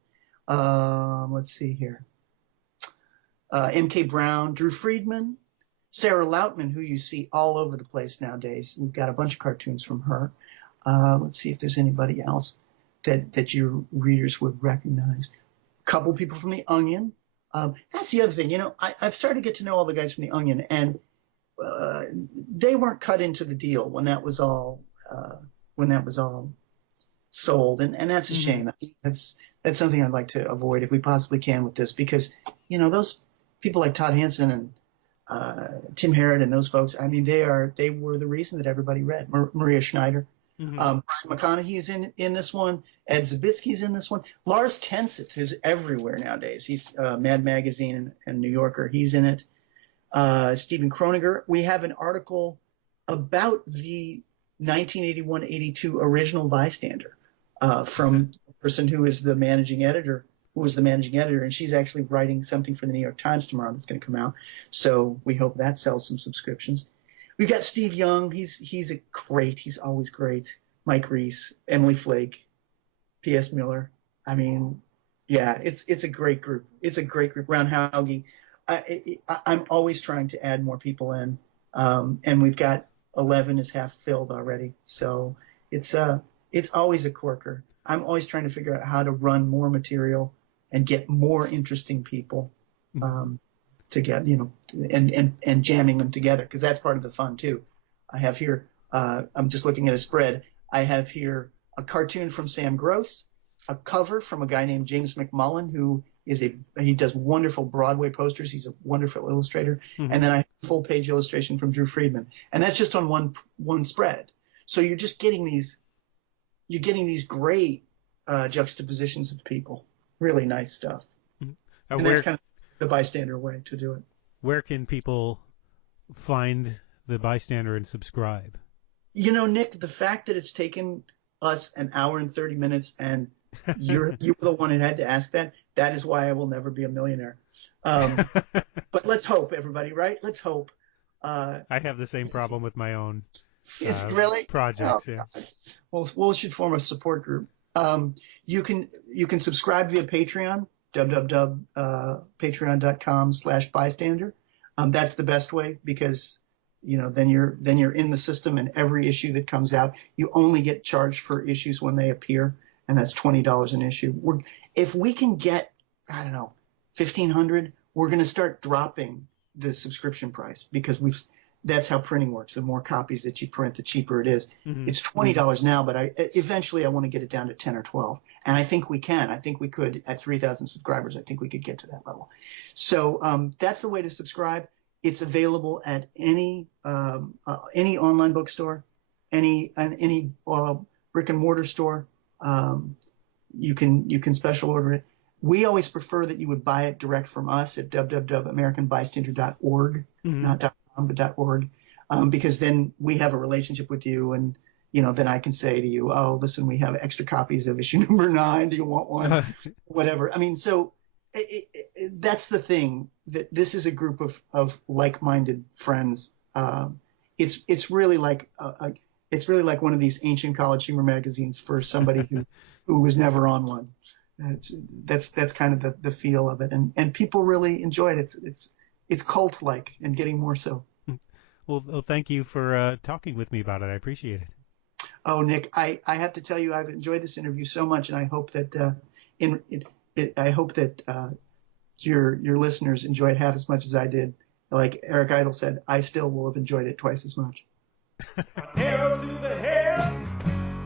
Let's see here. M.K. Brown, Drew Friedman, Sarah Lautman, who you see all over the place nowadays. We've got a bunch of cartoons from her. Let's see if there's anybody else that your readers would recognize. A couple people from The Onion. That's the other thing. You know, I've started to get to know all the guys from The Onion, and they weren't cut into the deal when that was all sold, and that's a shame. That's something I'd like to avoid if we possibly can with this, because, you know, those people like Todd Hansen and Tim Harrod and those folks, I mean, they were the reason that everybody read. Maria Schneider. Mm-hmm. Brian McConaughey's in this one. Ed Zabitsky's in this one. Lars Kenseth, who's everywhere nowadays. He's Mad Magazine and New Yorker. He's in it. Stephen Kroninger. We have an article about the 1981-82 original Bystander from a person who was the managing editor, and she's actually writing something for the New York Times tomorrow that's going to come out. So we hope that sells some subscriptions. We've got Steve Young. He's great. He's always great. Mike Reese, Emily Flake, P.S. Miller. I mean, yeah, it's a great group. It's a great group. Ron Hauge. I'm always trying to add more people in, and we've got 11 is half filled already. So it's always a corker. I'm always trying to figure out how to run more material and get more interesting people together, and jamming them together, because that's part of the fun too. I have here, I'm just looking at a spread. I have here a cartoon from Sam Gross, a cover from a guy named James McMullen, who he does wonderful Broadway posters. He's a wonderful illustrator. Mm-hmm. And then I have a full page illustration from Drew Friedman. And that's just on one spread. So you're just getting these great juxtapositions of people. Really nice stuff. Mm-hmm. And that's kind of the Bystander way to do it. Where can people find the Bystander and subscribe? Nick, the fact that it's taken us an hour and 30 minutes and you were the one who had to ask that is why I will never be a millionaire. But let's hope, everybody, right? Let's hope. I have the same problem with my own Oh, projects. Yeah. Well, we should form a support group. You can subscribe via Patreon, patreon.com/bystander. That's the best way, because then you're in the system, and every issue that comes out, you only get charged for issues when they appear, and that's $20 an issue. If we can get, I don't know, 1,500, we're going to start dropping the subscription price, because that's how printing works. The more copies that you print, the cheaper it is. Mm-hmm. It's $20 now, but eventually I want to get it down to 10 or 12. And I think we can. I think we could at 3,000 subscribers. I think we could get to that level. So that's the way to subscribe. It's available at any online bookstore, any brick and mortar store. You can special order it. We always prefer that you would buy it direct from us at www.americanbystander.org, not .com, but .org, because then we have a relationship with you, and then I can say to you, oh, listen, we have extra copies of issue number 9. Do you want one? Whatever. I mean, so that's the thing, that this is a group of like-minded friends. It's really like one of these ancient college humor magazines for somebody who was never on one. That's kind of the feel of it, and people really enjoy it. It's cult-like, and getting more so. Well, thank you for talking with me about it. I appreciate it. Oh, Nick, I have to tell you, I've enjoyed this interview so much, and I hope that your listeners enjoy it half as much as I did. Like Eric Idle said, I still will have enjoyed it twice as much. Arrow to the head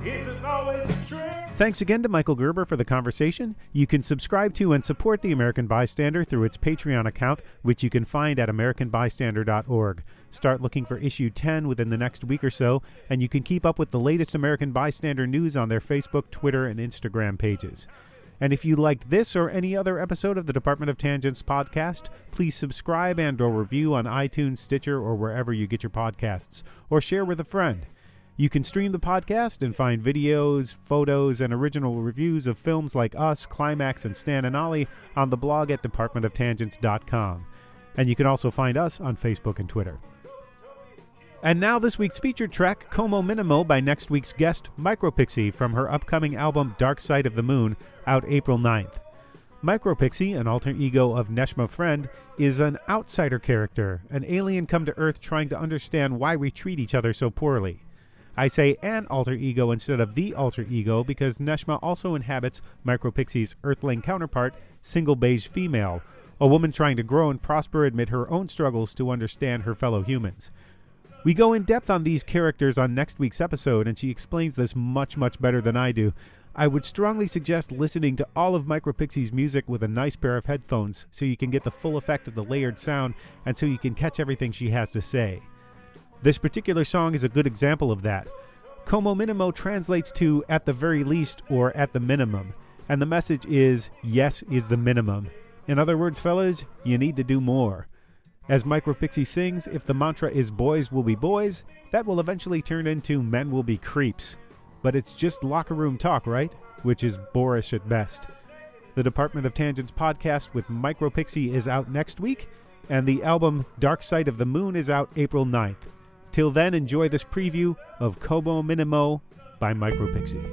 isn't always a trick. Thanks again to Michael Gerber for the conversation. You can subscribe to and support the American Bystander through its Patreon account, which you can find at americanbystander.org. Start looking for issue 10 within the next week or so, and you can keep up with the latest American Bystander news on their Facebook, Twitter, and Instagram pages. And if you liked this or any other episode of the Department of Tangents podcast, please subscribe and/or review on iTunes, Stitcher, or wherever you get your podcasts, or share with a friend. You can stream the podcast and find videos, photos, and original reviews of films like Us, Climax, and Stan and Ollie on the blog at departmentoftangents.com. And you can also find us on Facebook and Twitter. And now this week's featured track, Como Minimo, by next week's guest, Micropixie, from her upcoming album Dark Side of the Moon, out April 9th. Micropixie, an alter ego of Neshma Friend, is an outsider character, an alien come to Earth trying to understand why we treat each other so poorly. I say an alter ego instead of the alter ego because Neshma also inhabits Micropixie's Earthling counterpart, Single Beige Female, a woman trying to grow and prosper amid her own struggles to understand her fellow humans. We go in depth on these characters on next week's episode, and she explains this much, much better than I do. I would strongly suggest listening to all of Micropixie's music with a nice pair of headphones so you can get the full effect of the layered sound and so you can catch everything she has to say. This particular song is a good example of that. Como Minimo translates to at the very least or at the minimum, and the message is yes is the minimum. In other words, fellas, you need to do more. As Micropixie sings, if the mantra is boys will be boys, that will eventually turn into men will be creeps. But it's just locker room talk, right? Which is boorish at best. The Department of Tangents podcast with Micropixie is out next week, and the album Dark Side of the Moon is out April 9th. Till then, enjoy this preview of Como Minimo by Micropixie.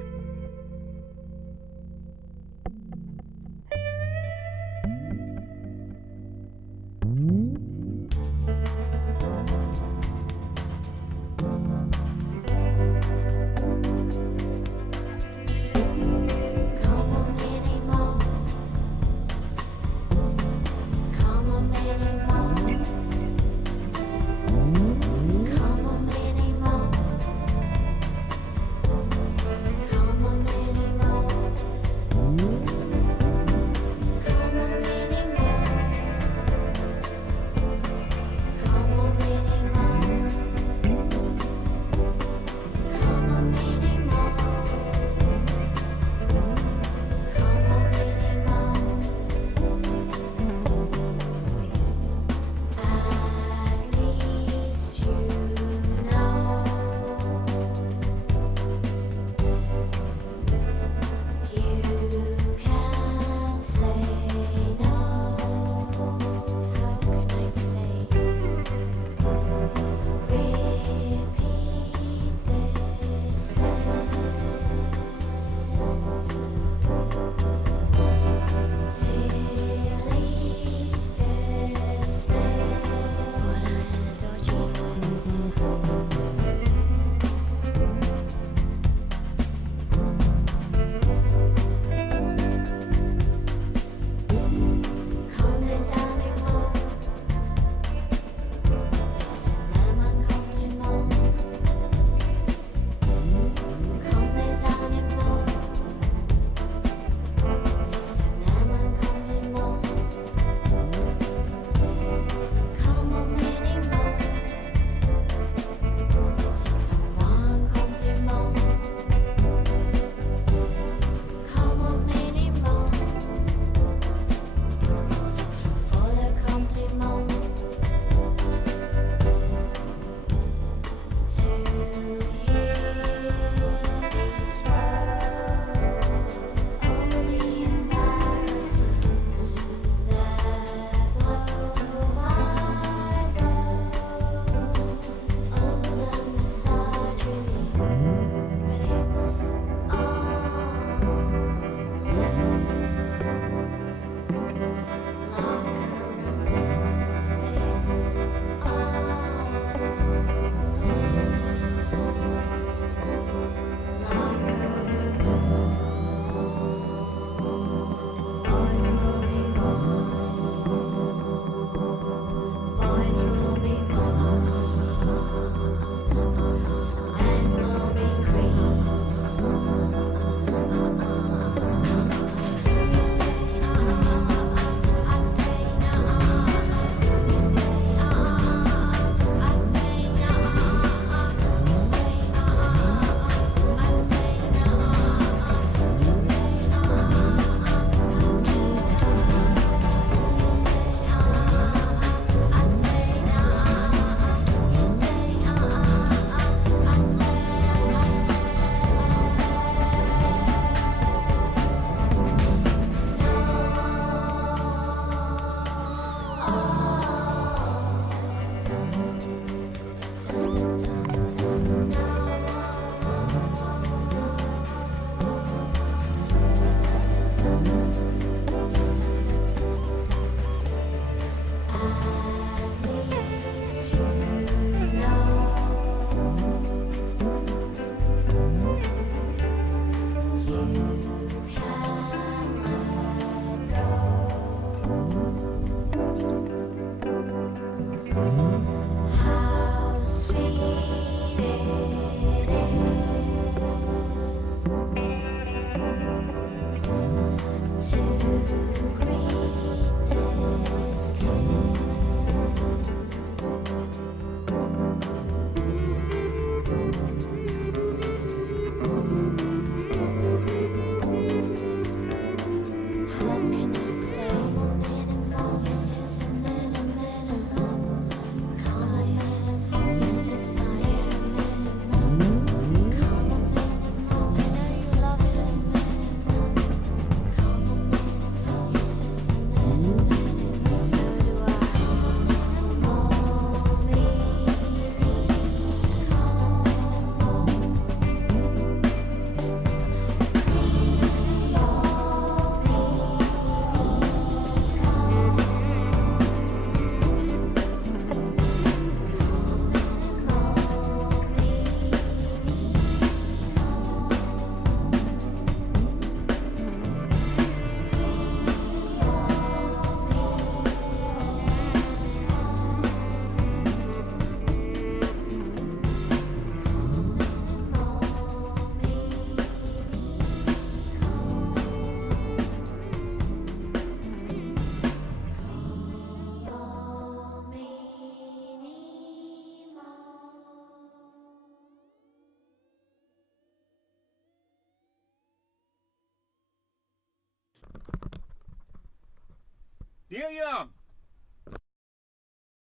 Neil Young.